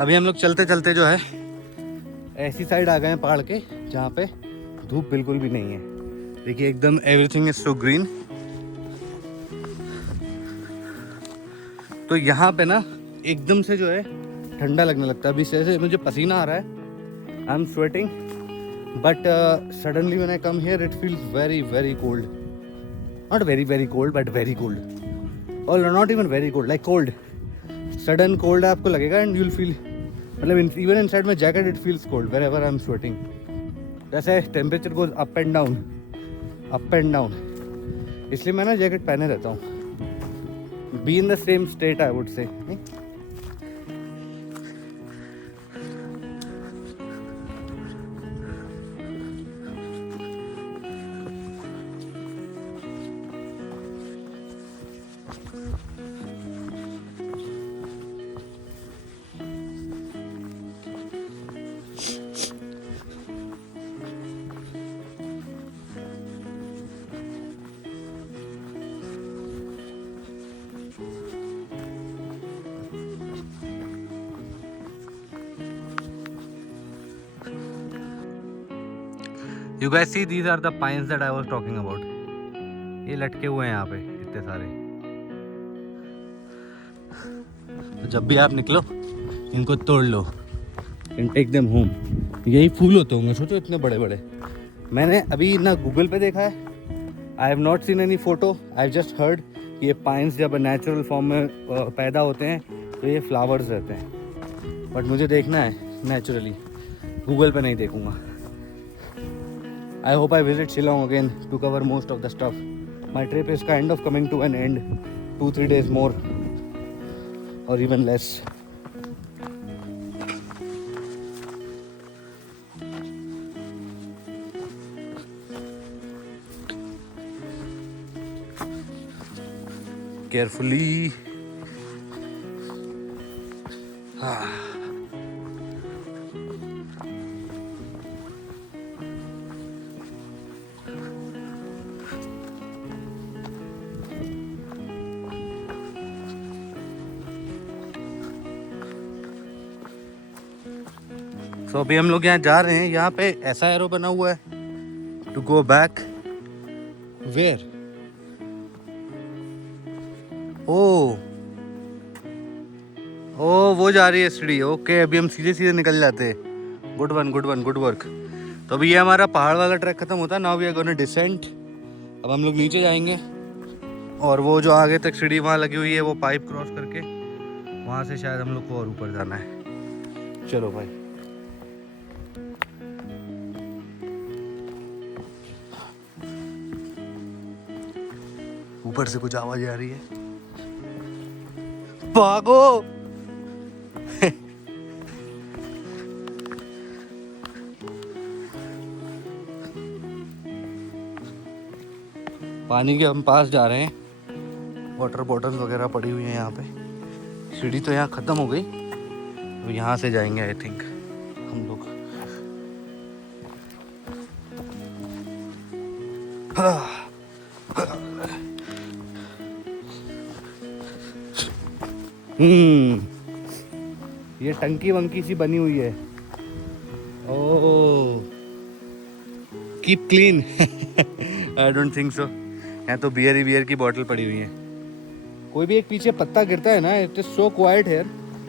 अभी हम लोग चलते चलते जो है ऐसी साइड आ गए हैं पहाड़ के जहाँ पे धूप बिल्कुल भी नहीं है। देखिए एकदम एवरीथिंग इज सो ग्रीन। तो यहाँ पे ना एकदम से जो है ठंडा लगने लगता है। अभी से मुझे पसीना आ रहा है, I am sweating, but suddenly when I come here it feels very very cold. Not very very cold but very cold, और not even very cold, like cold, sudden cold आपको लगेगा एंड यू विल फील, मतलब even inside my jacket it feels cold wherever I am sweating. जैसे temperature goes up and down, up and down, इसलिए मैं ना jacket पहने रहता हूँ। Be in the same state I would say. You guys see, these are the pines that I was talking about. ये लटके हुए हैं यहाँ पे इतने सारे। तो जब भी आप निकलो इनको तोड़ लो and take them home। यही फूल होते होंगे, सोचो इतने बड़े बड़े। मैंने अभी ना गूगल पे देखा है, I have not seen any photo, I have just heard कि ये पाइन्स जब नेचुरल फॉर्म में पैदा होते हैं तो ये फ्लावर्स रहते हैं। बट मुझे देखना है नेचुरली, गूगल पे नहीं देखूँगा। I hope I visit Shillong again to cover most of the stuff. My trip is kind of coming to an end. 2-3 days more or even less. Carefully. तो अभी हम लोग यहाँ जा रहे हैं। यहाँ पे ऐसा एरो बना हुआ है टू गो बैक। वेयर? ओ वो जा रही है सीढ़ी। ओके, अभी हम सीधे सीधे निकल जाते हैं। Good one good one, good work. तो अभी ये हमारा पहाड़ वाला ट्रैक खत्म होता है। Now we are gonna descend. अब हम लोग नीचे जाएंगे और वो जो आगे तक सीढ़ी वहाँ लगी हुई है वो पाइप क्रॉस करके वहाँ से शायद हम लोग को और ऊपर जाना है। चलो भाई। ऊपर से कुछ आवाज आ रही है, भागो। पानी के हम पास जा रहे हैं। वाटर बॉटल वगैरह पड़ी हुई है यहाँ पे। सीढ़ी तो यहाँ ख़त्म हो गई, तो यहाँ से जाएंगे आई थिंक हम लोग। ये टंकी वंकी सी बनी हुई है। Oh, keep clean. I don't think so. यहाँ तो बियर की बोतल पड़ी हुई है। कोई भी एक पीछे पत्ता गिरता है ना, it is so quite here.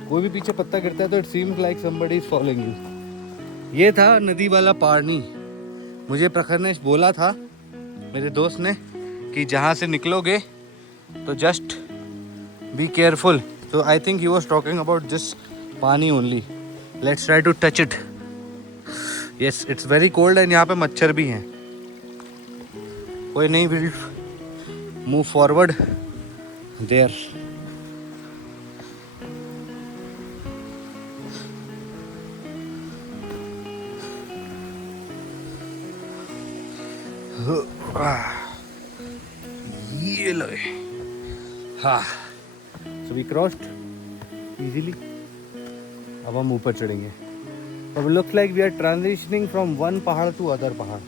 कोई भी पीछे पत्ता गिरता है तो it seems like somebody is following you. ये था नदी वाला पानी। मुझे प्रखर ने बोला था, मेरे दोस्त ने, कि जहाँ से निकलोगे तो जस्ट बी केयरफुल। तो I think he was talking about this पानी only. Let's try to touch it. Yes, it's very cold and यहाँ पे मच्छर भी हैं। कोई नहीं, विल मूव फॉरवर्ड देयर। ये लो। हाँ, सो वी क्रॉस्ड इजीली। अब हम ऊपर चढ़ेंगे। अब looks like we are transitioning from one पहाड़ टू अदर पहाड़।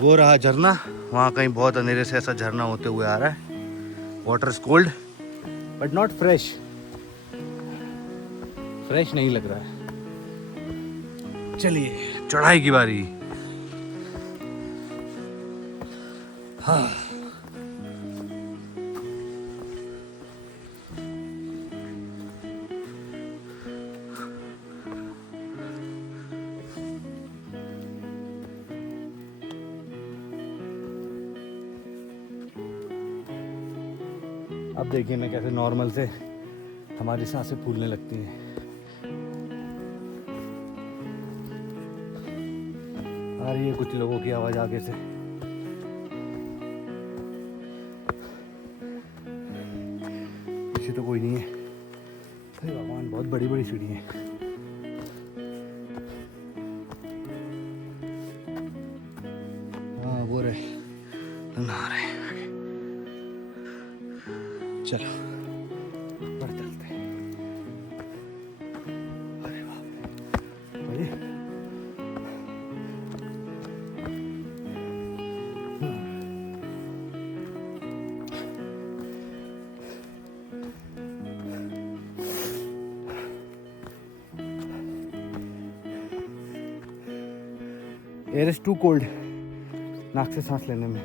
वो रहा झरना, वहाँ कहीं बहुत अंधेरे से ऐसा झरना होते हुए आ रहा है। Water is cold but not fresh. Fresh नहीं लग रहा है। चलिए चढ़ाई की बारी। हाँ अब देखिए मैं कैसे नॉर्मल से हमारी सांसें फूलने लगती हैं। आ रही है कुछ लोगों की आवाज़ आगे से। पीछे तो कोई नहीं है। अरे भगवान बहुत बड़ी बड़ी सीढ़ी है। हाँ वो रहे नहा रहे हैं। चलो बढ़ चलते हैं। अरे बाप रे एयर इज टू कोल्ड नाक से सांस लेने में।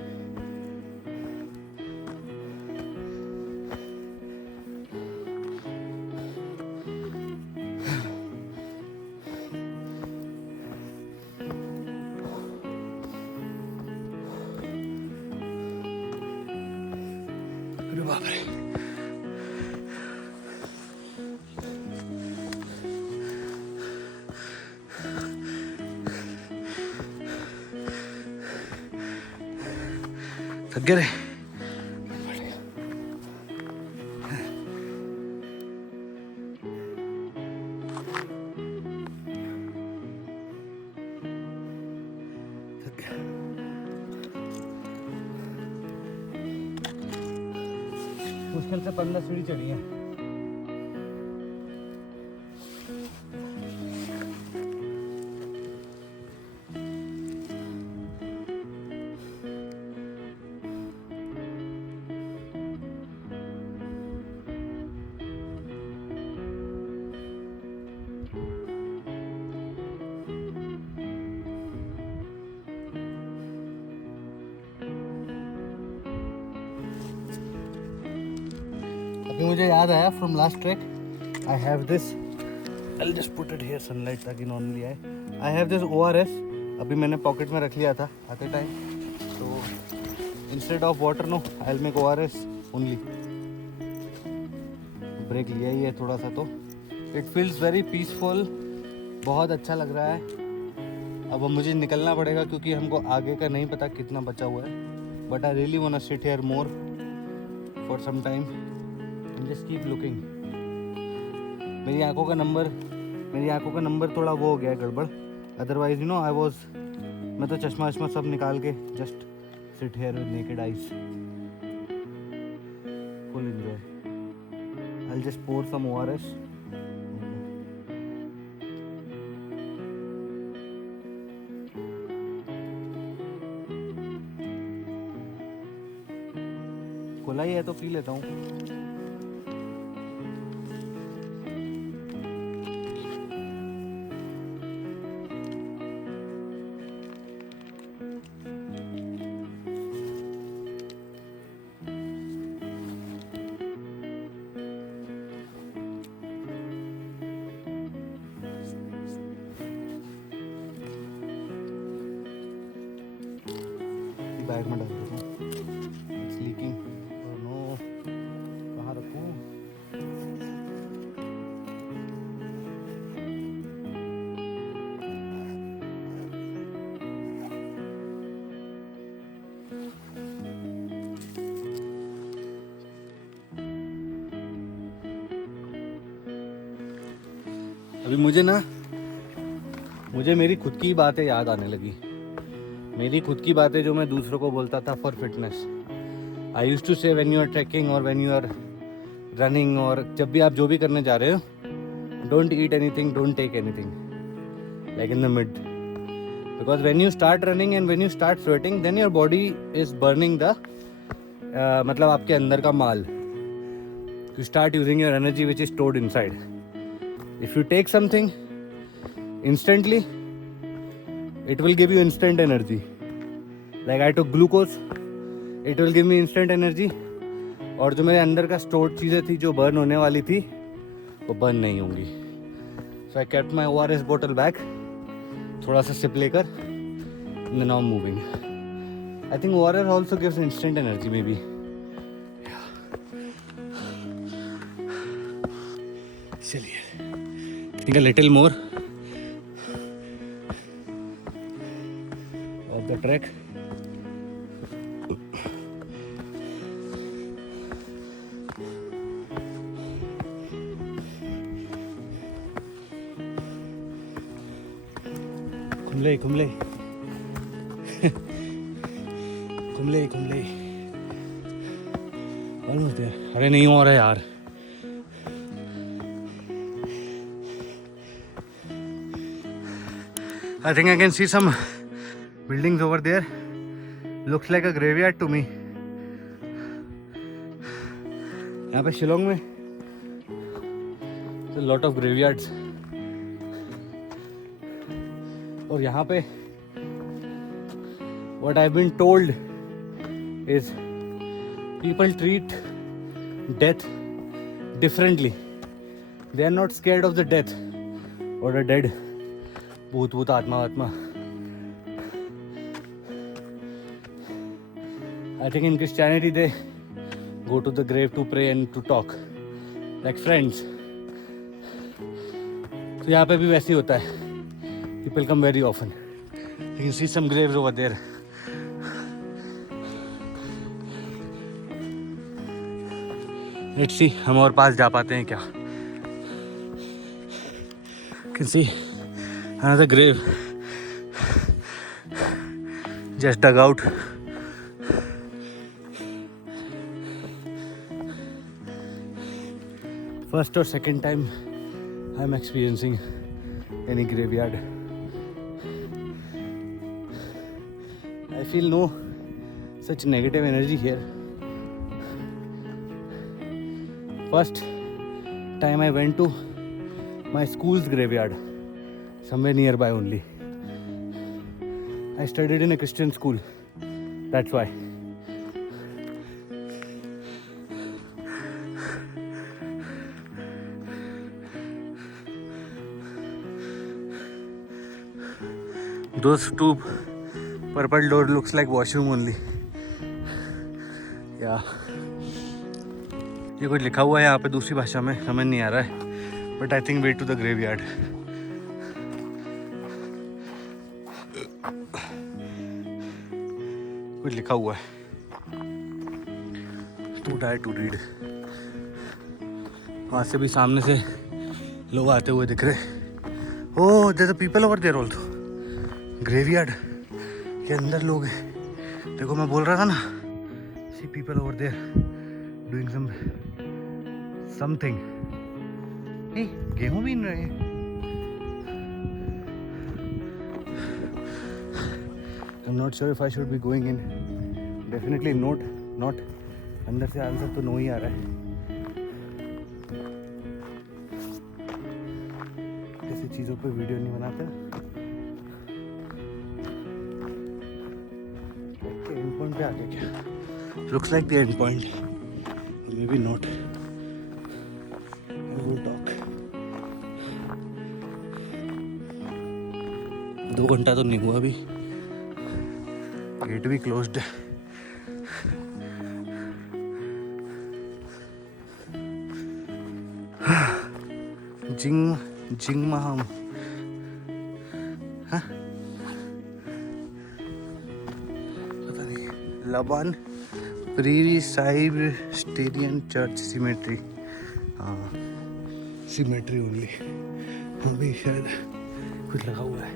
अरे बाप रे थक गए रे। मुश्किल से 15 सीढ़ी चढ़ी है। अभी मुझे याद आया from last track I have this I just put it here sunlight ताकि नॉर्मली आए। आई हैव दिस ORS अभी मैंने पॉकेट में रख लिया था आते टाइम, तो instead of water no I will make ORS only. Break लिया ही है थोड़ा सा, तो इट फील्स वेरी पीसफुल, बहुत अच्छा लग रहा है। अब मुझे निकलना पड़ेगा क्योंकि हमको आगे का नहीं पता कितना बचा हुआ है, but I really want to sit here more for some time and just keep looking. मेरी आंखों का नंबर थोड़ा वो हो गया है गड़बड़, otherwise you know I was, मैं तो चश्मा वश्मा सब निकाल के just sit here with naked eyes, full enjoy. I will just pour some ORS। खुला ही है तो पी लेता हूँ। बैग में डाल देता हूँ। It's leaking. ओह नो, कहाँ रखूँ? अभी मुझे मेरी खुद की बातें याद आने लगी। मेरी खुद की बातें जो मैं दूसरों को बोलता था for fitness. I use to say when you are trekking और व्हेन यू आर रनिंग, और जब भी आप जो भी करने जा रहे हो, don't eat anything, don't take anything like in the mid, because when you start running and when you start sweating then your body is burning the मतलब आपके अंदर का माल। You start using your energy which is stored inside. If you take something instantly, it will give you instant energy. Like I took glucose, it will give me instant energy. और जो मेरे अंदर का स्टोर्ड चीज़ें थी जो burn होने वाली थी वो बर्न नहीं होंगी. So I kept my ORS bottle back, थोड़ा सा सिप लेकर, and then now I'm moving. I think ORS also gives instant energy maybe. चलिए, think a little more of the trek. कुमले कुमले कुमले कुमले ऑलमोस्ट देयर. अरे नहीं हो रहा है यार. I think I can see some buildings over there. Looks like a graveyard to me. यहाँ पे शिलोंग में a lot of graveyards. और यहाँ पे what I've been told is people treat death differently. They are not scared of the death or the dead. भूत भूत आत्मा आत्मा. I think in Christianity they go to the grave to pray and to talk like friends. तो यहाँ पे भी वैसे ही होता है. People come very often. You can see some graves over there. Let's see, हम और पास जा पाते हैं क्या? You can see another grave just dug out. First or second time I'm experiencing any graveyard. I feel no such negative energy here. First time I went to my school's graveyard, somewhere nearby only. I studied in a Christian school, that's why. Those two purple door looks like washroom only. Yeah. ये कुछ लिखा हुआ है यहाँ पे दूसरी भाषा में, समझ नहीं आ रहा है. But I think way to the graveyard. कुछ लिखा हुआ है. Too tired to read. वहाँ से भी सामने से लोग आते हुए दिख रहे. Oh, there's a people over there also. Graveyard के अंदर लोग हैं. देखो मैं बोल रहा था ना. See people over there doing something. Hey, गेहूं बीन रहे हैं. I'm not sure if I should be going in. Definitely not. अंदर से आंसर तो नो ही आ रहा है. ऐसी चीज़ों पे वीडियो नहीं बनाते. एंड पॉइंट पे आ गया क्या? Looks like the end point. Maybe not. We'll talk. 2 घंटा तो नहीं हुआ अभी. गेट भी क्लोज्ड है. जिंग महाम. पता नहीं. लबान प्रीरी साहिब स्टेडियम चर्च सिमेट्री. हाँ, सिमेट्री ओनली. अभी शायद कुछ लगा हुआ है.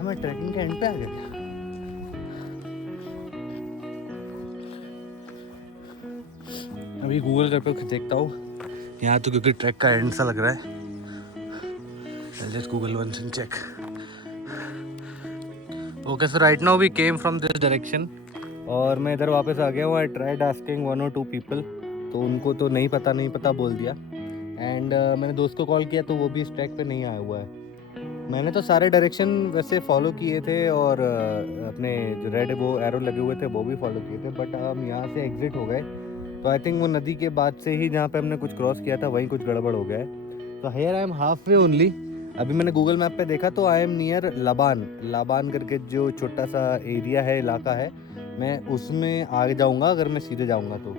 हमें ट्रैकिंग के एंड पे आ गया क्या? अभी गूगल कर पे देखता हूँ यहाँ तो, क्योंकि ट्रैक का एंड सा लग रहा है. Just Google once and check. Okay, so right now we came from this direction और मैं इधर वापस आ गया हूँ. I tried asking 1 or 2 people, तो उनको तो नहीं पता बोल दिया. एंड मैंने दोस्त को कॉल किया तो वो भी इस ट्रैक पे नहीं आया हुआ है। मैंने तो सारे डायरेक्शन वैसे फॉलो किए थे और अपने जो रेड वो एरो लगे हुए थे वो भी फॉलो किए थे, बट हम यहाँ से एग्जिट हो गए तो आई थिंक वो नदी के बाद से ही जहाँ पे हमने कुछ क्रॉस किया था वहीं कुछ गड़बड़ हो गया है। तो here I am half way only. अभी मैंने गूगल मैप पे देखा तो आई एम नियर लाबान करके जो छोटा सा एरिया है, इलाका है, मैं उसमें आगे जाऊँगा अगर मैं सीधे जाऊँगा तो।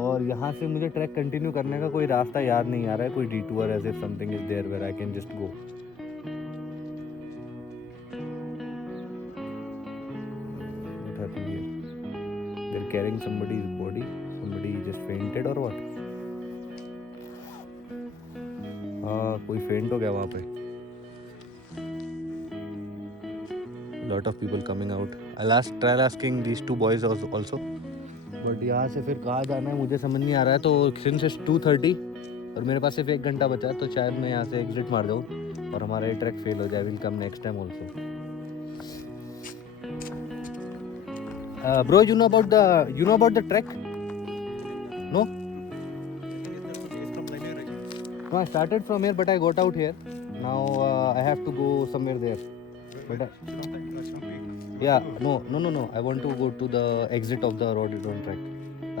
और यहाँ से मुझे ट्रैक कंटिन्यू करने का कोई रास्ता याद नहीं आ रहा है, कोई detour as if something is there where I can just go. They're carrying somebody's body. Somebody just fainted or what? कोई फेंट हो गया वहाँ पे। Lot of people coming out. I'll try asking these two boys also. But यहाँ से फिर कहाँ जाना है मुझे समझ नहीं आ रहा है। तो since it's 2:30 और मेरे पास सिर्फ 1 घंटा बचा है तो शायद मैं यहाँ से एग्जिट मार जाऊँ और हमारा ये ट्रैक फेल हो जाए। Will come next time also. Bro, you know about the trek? No? No, I started from here, but I got out here. Now I have to go somewhere there. But yeah, no. I want to go to the exit of the rhododendron track.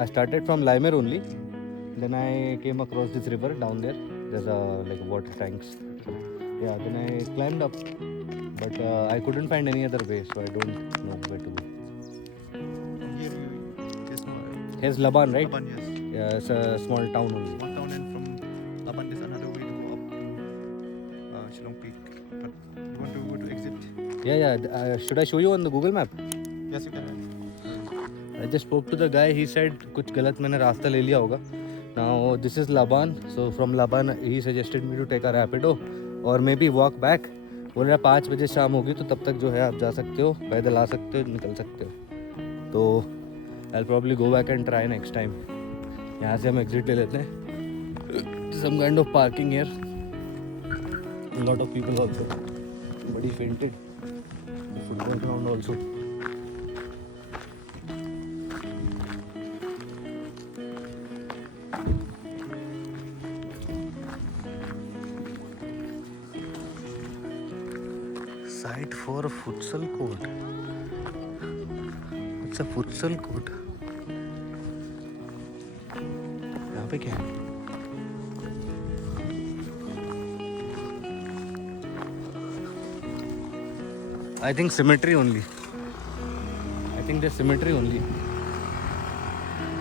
I started from Limer only. Then I came across this river down there. There's like water tanks. Yeah. Then I climbed up, but I couldn't find any other way, so I don't know where to go. Here's Laban, right? Laban, yes. Yeah, it's a small town only. One town, and from Laban there's another way to go up Shillong Peak. But you want to go to exit? Yeah. Should I show you on the Google map? Yes, you can. I just spoke to the guy. He said कुछ गलत मैंने रास्ता ले लिया होगा. Now this is Laban. So from Laban he suggested me to take a rapido or maybe walk back. बोल रहा 5 बजे शाम होगी तो तब तक जो है आप जा सकते हो, पैदल आ सकते हो, निकल सकते हो. तो I'll probably go back and try next time. यहाँ से हम exit ले लेते हैं. Some kind of parking here. A lot of people also. Somebody fainted. The football ground also. Site for a futsal court. It's a futsal court. यहाँ पे क्या है? I think symmetry only. I think there's symmetry only.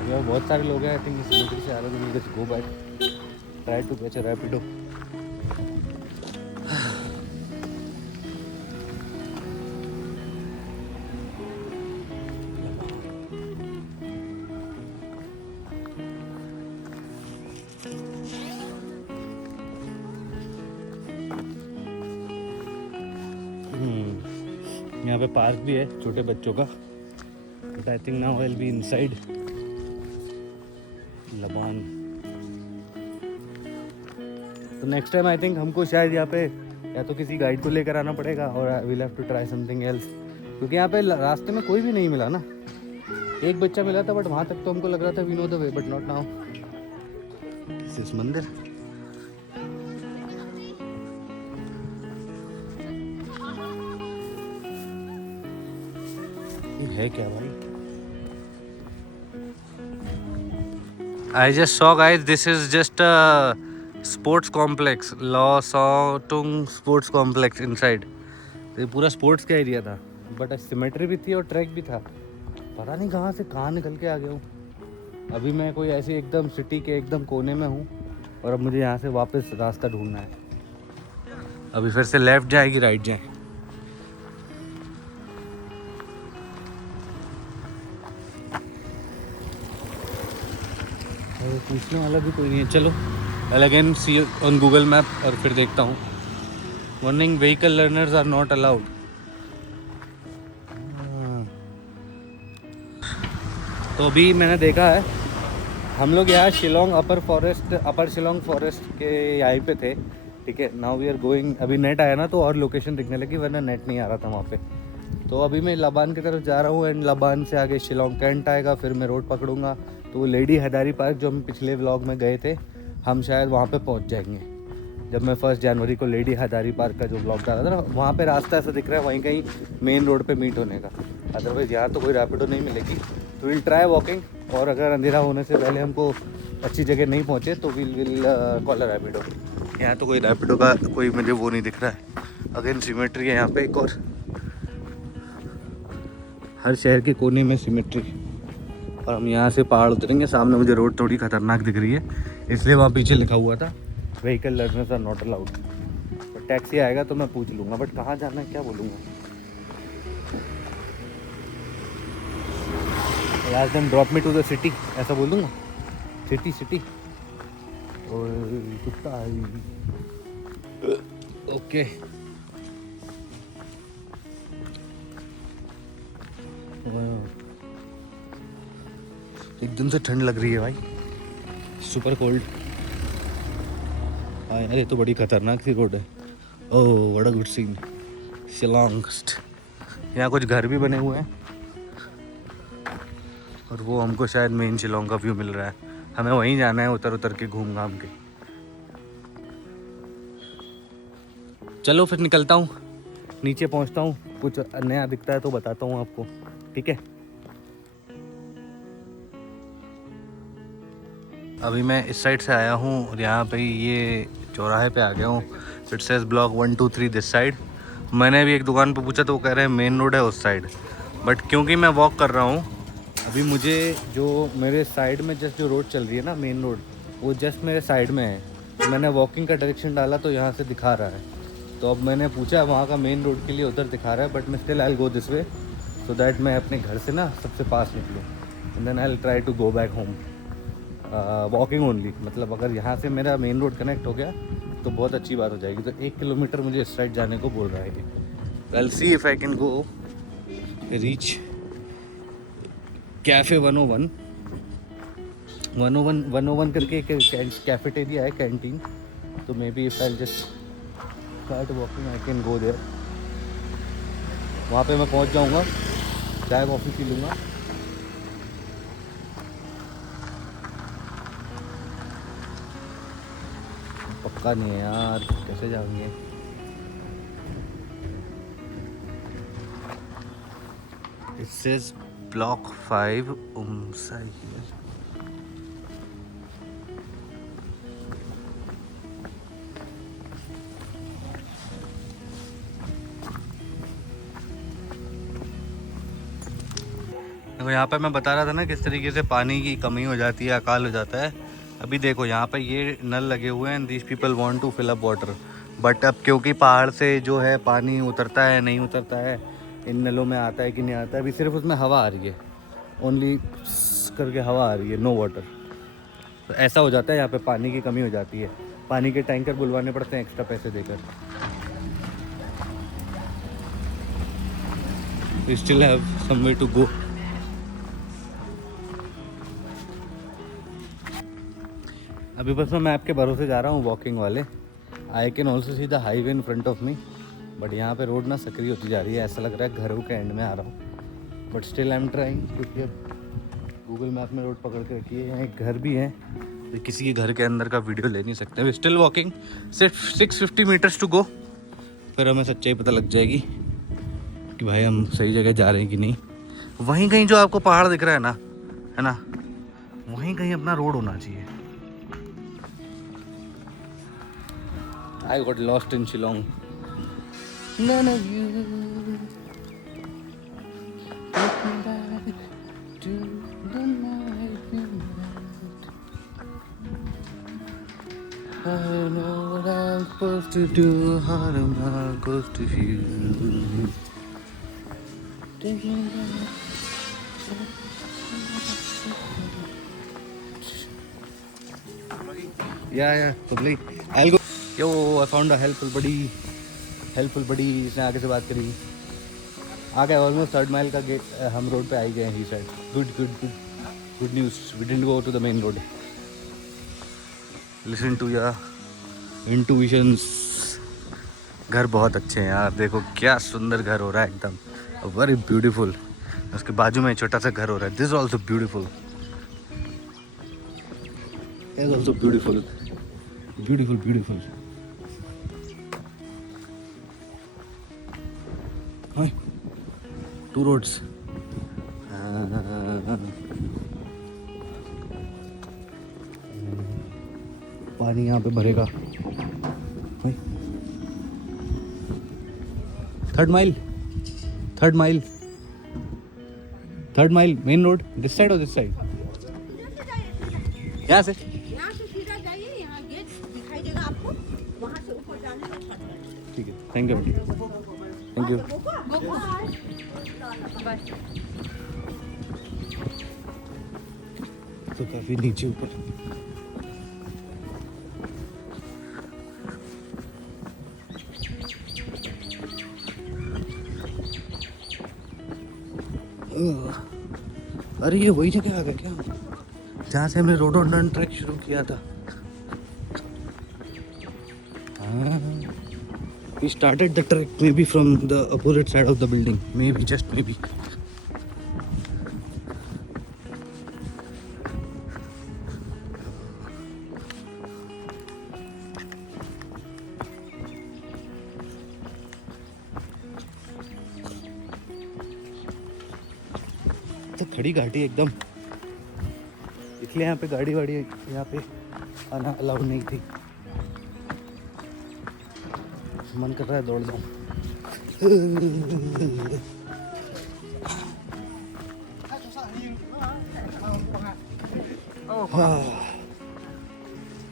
यहाँ बहुत सारे लोग हैं. I think symmetry से आ रहे हैं. We'll just go back. Try to catch a rapido. यहाँ पे पार्क भी है छोटे बच्चों का. But I think now I will be inside लबान. तो नेक्स्ट टाइम आई थिंक हमको शायद यहाँ पे या तो किसी गाइड को लेकर आना पड़ेगा और I will have to try something else, क्योंकि यहाँ पे रास्ते में कोई भी नहीं मिला ना. एक बच्चा मिला था बट वहाँ तक तो हमको लग रहा था we know the way, but not now. This मंदिर है क्या भाई? I just saw guys, this is just a sports complex, Law Sottung Sports Complex inside. तो ये पूरा स्पोर्ट्स का एरिया था, बट सिमेट्री भी थी और ट्रैक भी था. पता नहीं कहाँ से कहाँ निकल के आ गया हूँ. अभी मैं कोई ऐसे एकदम सिटी के एकदम कोने में हूँ और अब मुझे यहाँ से वापस रास्ता ढूंढना है. अभी फिर से लेफ्ट जाएगी राइट जाए. पूछने वाला भी कोई नहीं है. चलो I'll again see on Google Map और फिर देखता हूँ. Warning, vehicle learners are not allowed. तो अभी मैंने देखा है हम लोग यहाँ शिलोंग अपर शिलोंग फॉरेस्ट के यहीं पे थे. ठीक है, नाउ वी आर गोइंग. अभी नेट आया ना तो और लोकेशन दिखने लगी, वरना नेट नहीं आ रहा था वहाँ पे. तो अभी मैं लबान की तरफ जा रहा हूँ एंड लबान से आगे शिलोंग कैंट आएगा, फिर मैं रोड पकड़ूंगा. तो वो लेडी हैदारी पार्क जो हम पिछले व्लॉग में गए थे हम शायद वहाँ पे पहुँच जाएंगे। जब मैं 1 जनवरी को लेडी हजारी पार्क का जो ब्लॉग डाला था ना, वहाँ पे रास्ता ऐसा दिख रहा है वहीं कहीं मेन रोड पे मीट होने का। अदरवाइज़ यहाँ तो कोई रैपिडो नहीं मिलेगी, तो विल ट्राई वॉकिंग। और अगर अंधेरा होने से पहले हमको अच्छी जगह नहीं पहुँचे तो विल कॉल अ रैपिडो। यहाँ तो कोई रैपिडो का कोई मुझे वो नहीं दिख रहा है। अगेन सिमेट्री है यहाँ पे एक और, हर शहर के कोने में सिमेट्री। और हम यहाँ से पहाड़ उतरेंगे। सामने मुझे रोड थोड़ी खतरनाक दिख रही है, इसलिए वहाँ पीछे लिखा हुआ था vehicle learners are not allowed. तो टैक्सी आएगा तो मैं पूछ लूँगा, बट कहाँ जाना है क्या बोलूँगा। Last time drop me to the city ऐसा बोल दूँगा, सिटी सिटी। और कुत्ता ओके। एकदम से ठंड लग रही है भाई, सुपर कोल्ड। हाँ यार ये तो बड़ी खतरनाक सी रोड है। Oh what a good scene. Shillong, यहाँ कुछ घर भी बने हुए हैं और वो हमको शायद मेन शिलोंग का व्यू मिल रहा है। हमें वहीं जाना है उतर उतर के घूम घाम के। चलो फिर निकलता हूँ, नीचे पहुँचता हूँ, कुछ नया दिखता है तो बताता हूँ आपको, ठीक है। अभी मैं इस साइड से आया हूँ और यहाँ पे ये चौराहे पे आ गया हूँ। It says block 1 2 3 this side. मैंने अभी एक दुकान पे पूछा तो वो कह रहे हैं मेन रोड है उस साइड, बट क्योंकि मैं वॉक कर रहा हूँ अभी, मुझे जो मेरे साइड में जस्ट जो रोड चल रही है ना मेन रोड, वो जस्ट मेरे साइड में है। तो मैंने वॉकिंग का डायरेक्शन डाला तो यहाँ से दिखा रहा है। तो अब मैंने पूछा वहाँ का मेन रोड के लिए उधर दिखा रहा है, बट मैं still I will go this way so that मैं अपने घर से ना सबसे पास निकलूँ and then I will try to go back home walking only. मतलब अगर यहाँ से मेरा मेन रोड कनेक्ट हो गया तो बहुत अच्छी बात हो जाएगी। तो 1 किलोमीटर मुझे इस साइड जाने को बोल रहा है। I will see if I can go reach cafe 101 करके एक कैफेटेरिया है, कैंटीन। तो maybe if I just start walking I can go there. वहाँ पे मैं पहुँच जाऊँगा, चाय कॉफ़ी पी लूँगा। पक्का नहीं है यार, कैसे जाएंगे। It says block 5 उमसाई। देखो यहाँ पे मैं बता रहा था ना किस तरीके से पानी की कमी हो जाती है, अकाल हो जाता है। अभी देखो यहाँ पे ये नल लगे हुए हैं, these people want to fill up water, but अब क्योंकि पहाड़ से जो है पानी उतरता है नहीं उतरता है, इन नलों में आता है कि नहीं आता है, अभी सिर्फ उसमें हवा आ रही है, ओनली करके हवा आ रही है, नो वाटर। तो ऐसा हो जाता है, यहाँ पे पानी की कमी हो जाती है। पानी के टैंकर बुलवाने पड़ते हैं एक्स्ट्रा पैसे देकर। We still have some way to go. अभी बस मैं मैप के भरोसे जा रहा हूँ वॉकिंग वाले। I can also see the highway in front of me, but यहाँ पे रोड ना सक्रिय होती जा रही है। ऐसा लग रहा है घरों के एंड में आ रहा हूँ, but still I am trying, क्योंकि अब गूगल मैप में रोड पकड़ के रखी है। यहाँ एक घर भी है, तो किसी के घर के अंदर का वीडियो ले नहीं सकते। वी स्टिल वॉकिंग, सिर्फ 650 मीटर्स टू गो, फिर हमें सच्चाई पता लग जाएगी कि भाई हम सही जगह जा रहे हैं कि नहीं। वहीं कहीं जो आपको पहाड़ दिख रहा है ना, वहीं कहीं अपना रोड होना चाहिए। I got lost in Shillong. None of you take me back to the night we met. I don't know what I'm supposed to do, how am I supposed to feel? Taking back. Yeah, totally. I'll go. Yo, I found a helpful buddy. इसने आगे से बात करी। आ गए almost 3rd mile का gate, हम road पे आ ही गए हैं। ही side good news, we didn't go to the main road. Listen to your intuitions. घर बहुत अच्छे हैं यार, देखो क्या सुंदर घर हो रहा है, एकदम वेरी ब्यूटीफुल। उसके बाजू में छोटा सा घर हो रहा है, this also beautiful, this also beautiful. Beautiful beautiful. Two roads. पानी यहाँ पे भरेगा। Third mile, third mile, third mile main road. This side और दिस साइड? यहाँ से सीधा जाइए, यहाँ गेट दिखाई देगा आपको, वहाँ से ऊपर जाना है। ठीक है, थैंक यू थैंक यू। तो काफी नीचे ऊपर। अरे ये वही जगह आ गया क्या जहाँ से हमने रोडोडंडन ट्रैक शुरू किया था? We started the trek maybe from the opposite side of the building, maybe, just maybe. तो खड़ी घाटी एकदम, इसलिए यहाँ पे गाड़ी वाड़ी यहाँ पे आना अलाउड नहीं थी। मन कर रहा है दौड़ जाऊं।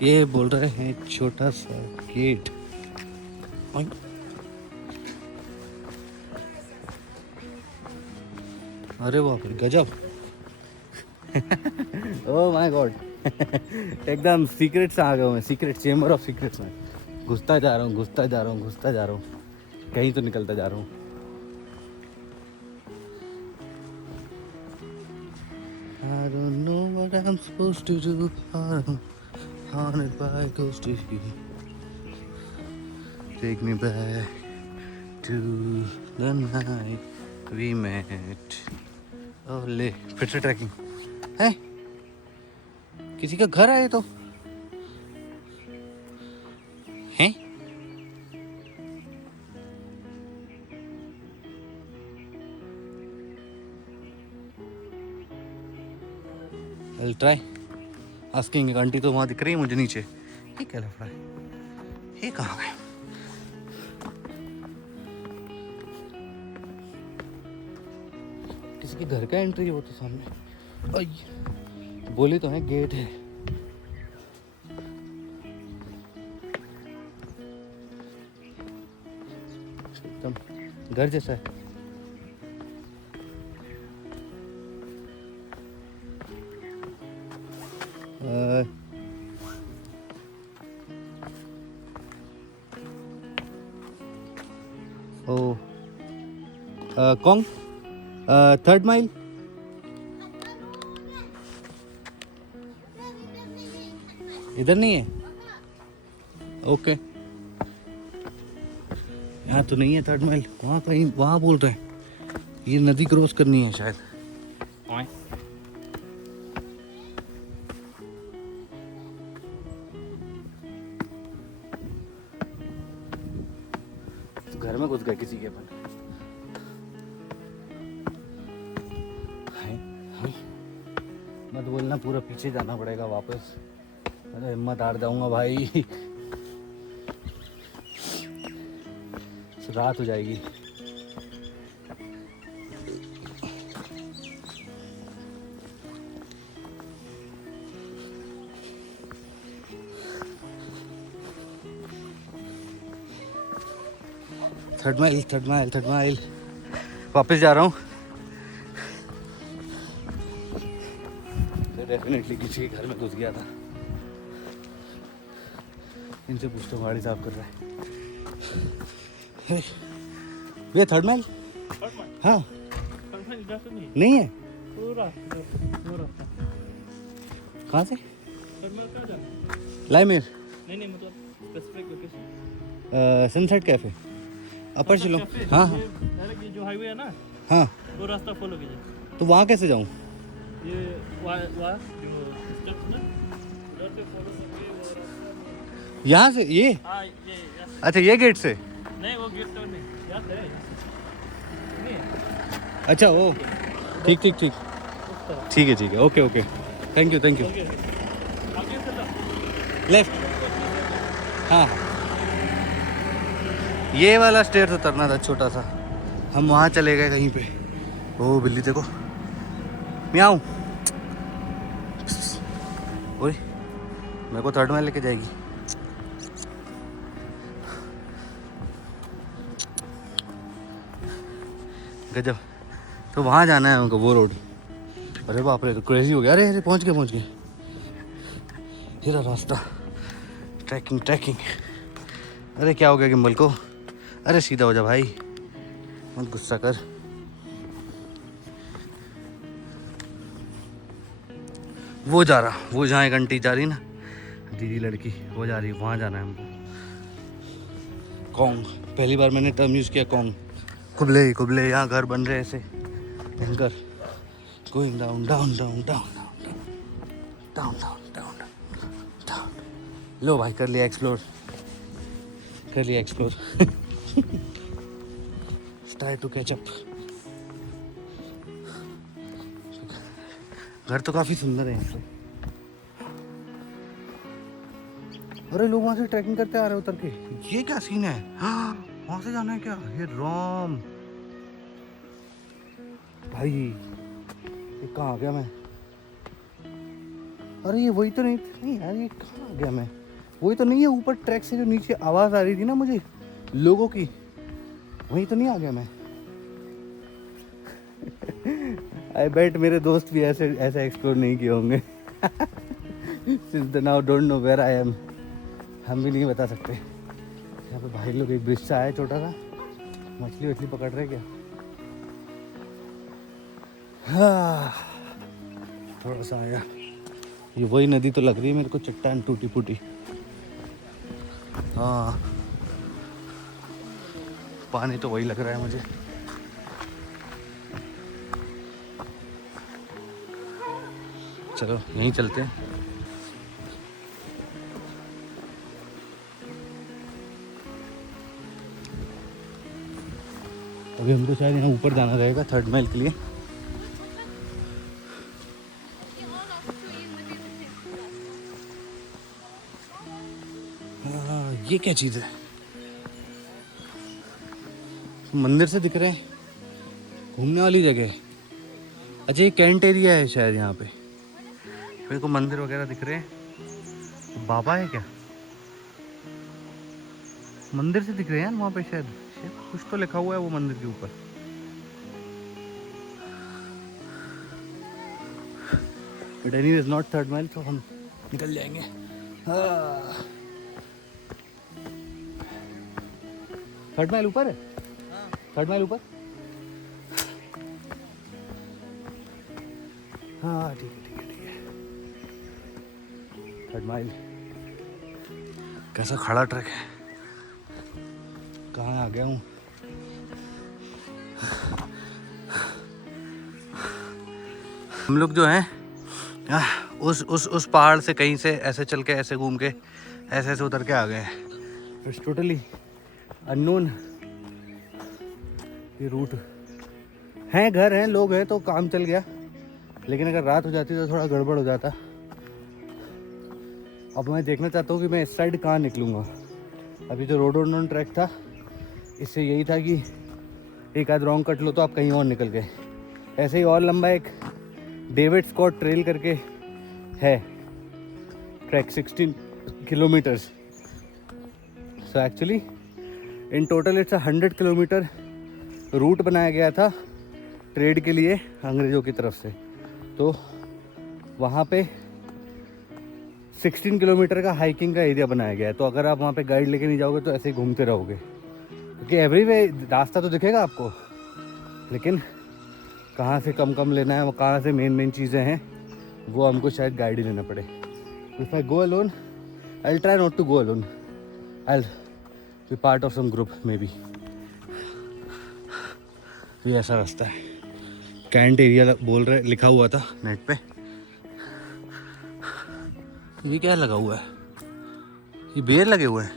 ये बोल रहे हैं छोटा सा गेट। अरे बाप रे गजब। Oh my God. एकदम सीक्रेट से आ गया मैं, सीक्रेट चेम्बर ऑफ सीक्रेट्स में घुसता जा रहा हूँ, घुसता जा रहा हूँ, घुसता जा रहा हूँ, कहीं तो निकलता जा रहा हूँ। I don't know what I'm supposed to do. Haunted by ghosts of you. Take me back to the night we met. Oh ले फिर से ट्रैकिंग है। किसी का घर है तो हैं? I'll try asking। आंटी तो वहाँ दिख रही है मुझे नीचे। ये क्या लफड़ा है? ये कहाँ गए? किसी के घर का एंट्री है वो तो सामने। अय बोली तो है गेट है। एकदम घर जैसा है। ओ कौन थर्ड माइल? इधर नहीं है? ओके यहाँ तो नहीं है थर्ड माइल, वहाँ कहीं, वहाँ बोल रहे हैं। ये नदी क्रॉस करनी है शायद। तो घर में घुस गए किसी के अपन। मत बोलना पूरा पीछे जाना पड़ेगा वापस। अरे हिम्मत हार जाऊंगा भाई। रात हो जाएगी। Third mile, third mile, third mile. वापस जा रहा हूँ। तो डेफिनेटली किसी के घर में घुस गया था। इनसे पूछता हूँ गाड़ी साफ कर रहा है। ये थर्ड माइल? हाँ नहीं है। कहाँ से? लाइमेर? नहीं मतलब स्पेसिफिक लोकेशन सनसेट कैफे अपर शिलोंग। हाँ हाँ ये जो हाईवे है ना, हाँ, वो रास्ता फॉलो कीजिए। तो वहाँ कैसे जाऊँ? ये वहाँ जो स्टेप्स ना, उधर से फॉलो करके वो रास्ता यहाँ से ये? हाँ ये अच्छा ये गेट से? नहीं वो गेट तो नहीं याद है नहीं अच्छा वो ठीक ठीक ठीक उस तरह ठीक है ओके ओके थैंक यू आगे से तो लेफ्ट हाँ ये वाला स्टेयर उतरना था छोटा सा, हम वहाँ चले गए कहीं पे। ओ बिल्ली देखो, म्याऊं। ओए मेरे को थर्ड में लेके जाएगी। गजब। तो वहाँ जाना है हमको, वो रोड। अरे बाप रे तो क्रेजी हो गया। अरे अरे पहुँच गए ये रहा रास्ता। ट्रैकिंग। अरे क्या हो गया गिम्बल को? अरे सीधा हो जा भाई, मत गुस्सा कर। वो जा रहा, वो जहाँ एक आंटी जा रही ना, दीदी लड़की, वो जा रही है, वहाँ जाना है हमको। कॉन्ग, पहली बार मैंने टर्म यूज़ किया कॉन्ग। कुबले यहाँ घर बन रहे ऐसे भयंकर। Going down down down down down down down down. लो भाई कर लिया explore try to catch up. घर तो काफ़ी सुंदर है यहाँ पे। अरे लोग वहाँ से ट्रैकिंग करते आ रहे उतर के। ये क्या सीन है? वहाँ से जाना है क्या? ये राम भाई, ये कहाँ आ गया मैं? अरे ये वही तो नहीं यार, ये कहाँ आ गया मैं? वही तो नहीं है ऊपर ट्रैक से जो नीचे आवाज़ आ रही थी ना मुझे लोगों की, वही तो नहीं आ गया मैं? आई बेट मेरे दोस्त भी ऐसे एक्सप्लोर नहीं किए होंगे। Since the now don't know where I am. हम भी नहीं बता सकते। यहाँ पे भाई लोग एक ब्रिज से आए छोटा सा, मछली पकड़ रहे क्या? हाँ थोड़ा सा आया। ये वही नदी तो लग रही है मेरे को, चट्टान टूटी फूटी। हाँ पानी तो वही लग रहा है मुझे। चलो यहीं चलते हैं। अभी हमको शायद यहाँ ऊपर जाना रहेगा थर्ड माइल के लिए। ये क्या चीज़ है? मंदिर से दिख रहे हैं, घूमने वाली जगह है। अच्छा ये कैंट एरिया है शायद, यहाँ पे मेरे को मंदिर वगैरह दिख रहे हैं। बाबा है क्या? मंदिर से दिख रहे हैं यार वहाँ पे, शायद कुछ तो लिखा हुआ है वो मंदिर के ऊपर। But anyways not third mile, तो हम निकल जाएंगे। थर्ड माइल ऊपर है? थर्ड माइल ऊपर? हाँ ठीक है। Third mile. कैसा खड़ा ट्रैक है, कहाँ आ गया हूँ? हम लोग जो हैं उस पहाड़ से कहीं से ऐसे चल के ऐसे घूम के ऐसे उतर के आ गए हैं। इट्स टोटली अननोन ये रूट है। घर हैं, लोग हैं तो काम चल गया, लेकिन अगर रात हो जाती तो थोड़ा गड़बड़ हो जाता। अब मैं देखना चाहता हूँ कि मैं इस साइड कहाँ निकलूँगा। अभी जो रोडोडोन ट्रैक था इससे यही था कि एक आध रॉन्ग कट लो तो आप कहीं और निकल गए। ऐसे ही और लंबा एक डेविड स्कॉट ट्रेल करके है trek, 16 kilometers. So actually in total it's 100 kilometer route बनाया गया था ट्रेड के लिए अंग्रेज़ों की तरफ से। तो वहाँ पे 16 किलोमीटर का हाइकिंग का एरिया बनाया गया है। तो अगर आप वहाँ पे गाइड लेके नहीं जाओगे तो ऐसे ही घूमते रहोगे, क्योंकि एवरीवे रास्ता तो दिखेगा आपको, लेकिन कहाँ से कम लेना है, वो कहाँ से मेन चीज़ें हैं, वो हमको शायद गाइड ही लेना पड़े। If I go alone I will try not to go alone, I will be part of some group maybe. ये ऐसा रास्ता है, कैंट एरिया बोल रहे, लिखा हुआ था नेट पे। ये क्या लगा हुआ है? ये बेर लगे हुए हैं।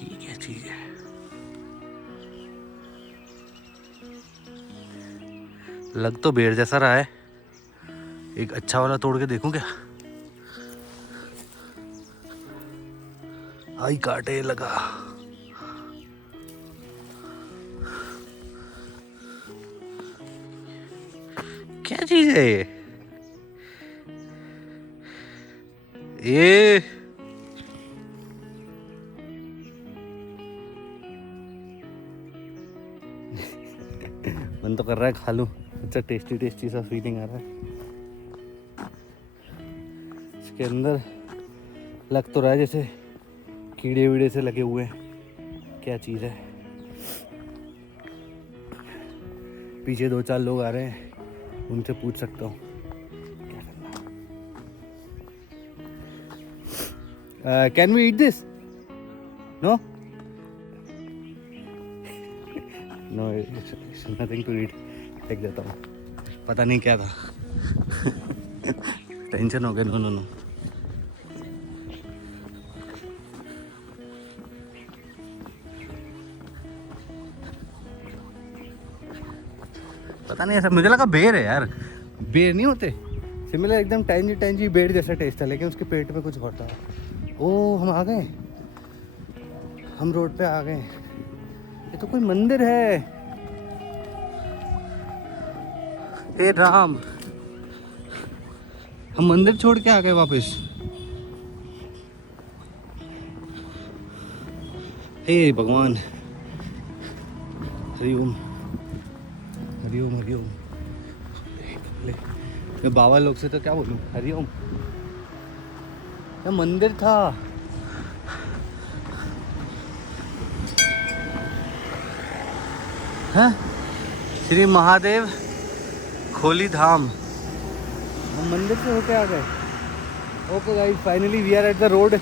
ये क्या चीज है? लग तो बेर जैसा रहा है। एक अच्छा वाला तोड़ के देखूं क्या? आई काटे लगा। क्या चीज है ये? मन तो कर रहा है खा लूं। अच्छा टेस्टी टेस्टी सा फीलिंग आ रहा है। इसके अंदर लग तो रहा है जैसे कीड़े वीड़े से लगे हुए हैं। क्या चीज़ है? पीछे 2-4 लोग आ रहे हैं, उनसे पूछ सकता हूँ क्या करना। Can we eat this? No no, it's nothing to eat. देख जाता हूँ, पता नहीं क्या था। टेंशन हो गया। No no no. पता नहीं, ऐसा मुझे लगा बेर है यार। बेर नहीं होते सिमिलर, एकदम टैंजी टैंजी बेर जैसा टेस्ट है, लेकिन उसके पेट में कुछ होता है। ओ हम आ गए, हम रोड पे आ गए। ये तो कोई मंदिर है। हे राम, हम मंदिर छोड़ के आ गए वापस। हे भगवान, हरिओम हरिओम हरिओम। मैं बाबा लोग से तो क्या बोलूं, हरिओम। ये मंदिर था। हाँ? श्री महादेव खोली धाम। हम मंदिर से होके आ गए। Okay guys, finally we are at the road.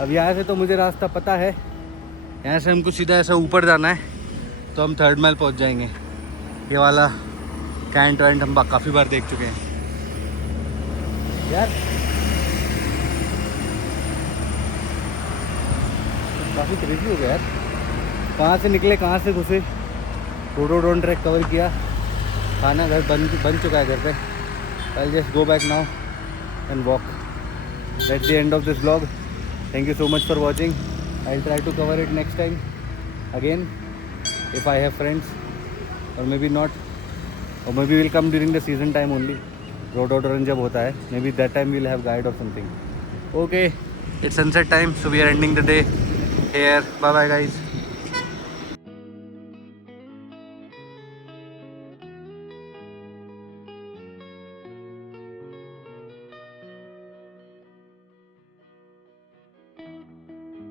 अब यहाँ से तो मुझे रास्ता पता है। यहाँ से हमको सीधा ऐसा ऊपर जाना है, तो हम 3rd माइल पहुँच जाएंगे। ये वाला कैंट वैंट हम काफ़ी बार देख चुके हैं यार। काफ़ी क्रेजी हो गया यार। कहाँ से निकले, कहाँ से घुसे, रोडोडोन ट्रैक कवर किया। खाना घर बन चुका है घर पे। I'll just go back now and walk. That's the end of this vlog. Thank you so much for watching. I'll try to cover it next time again if I have friends, or maybe not, or maybe we'll come during the season time only. Rhododendron जब होता है, maybe that time we'll have guide or something. Okay, it's sunset time, so we are ending the day here. Bye bye guys.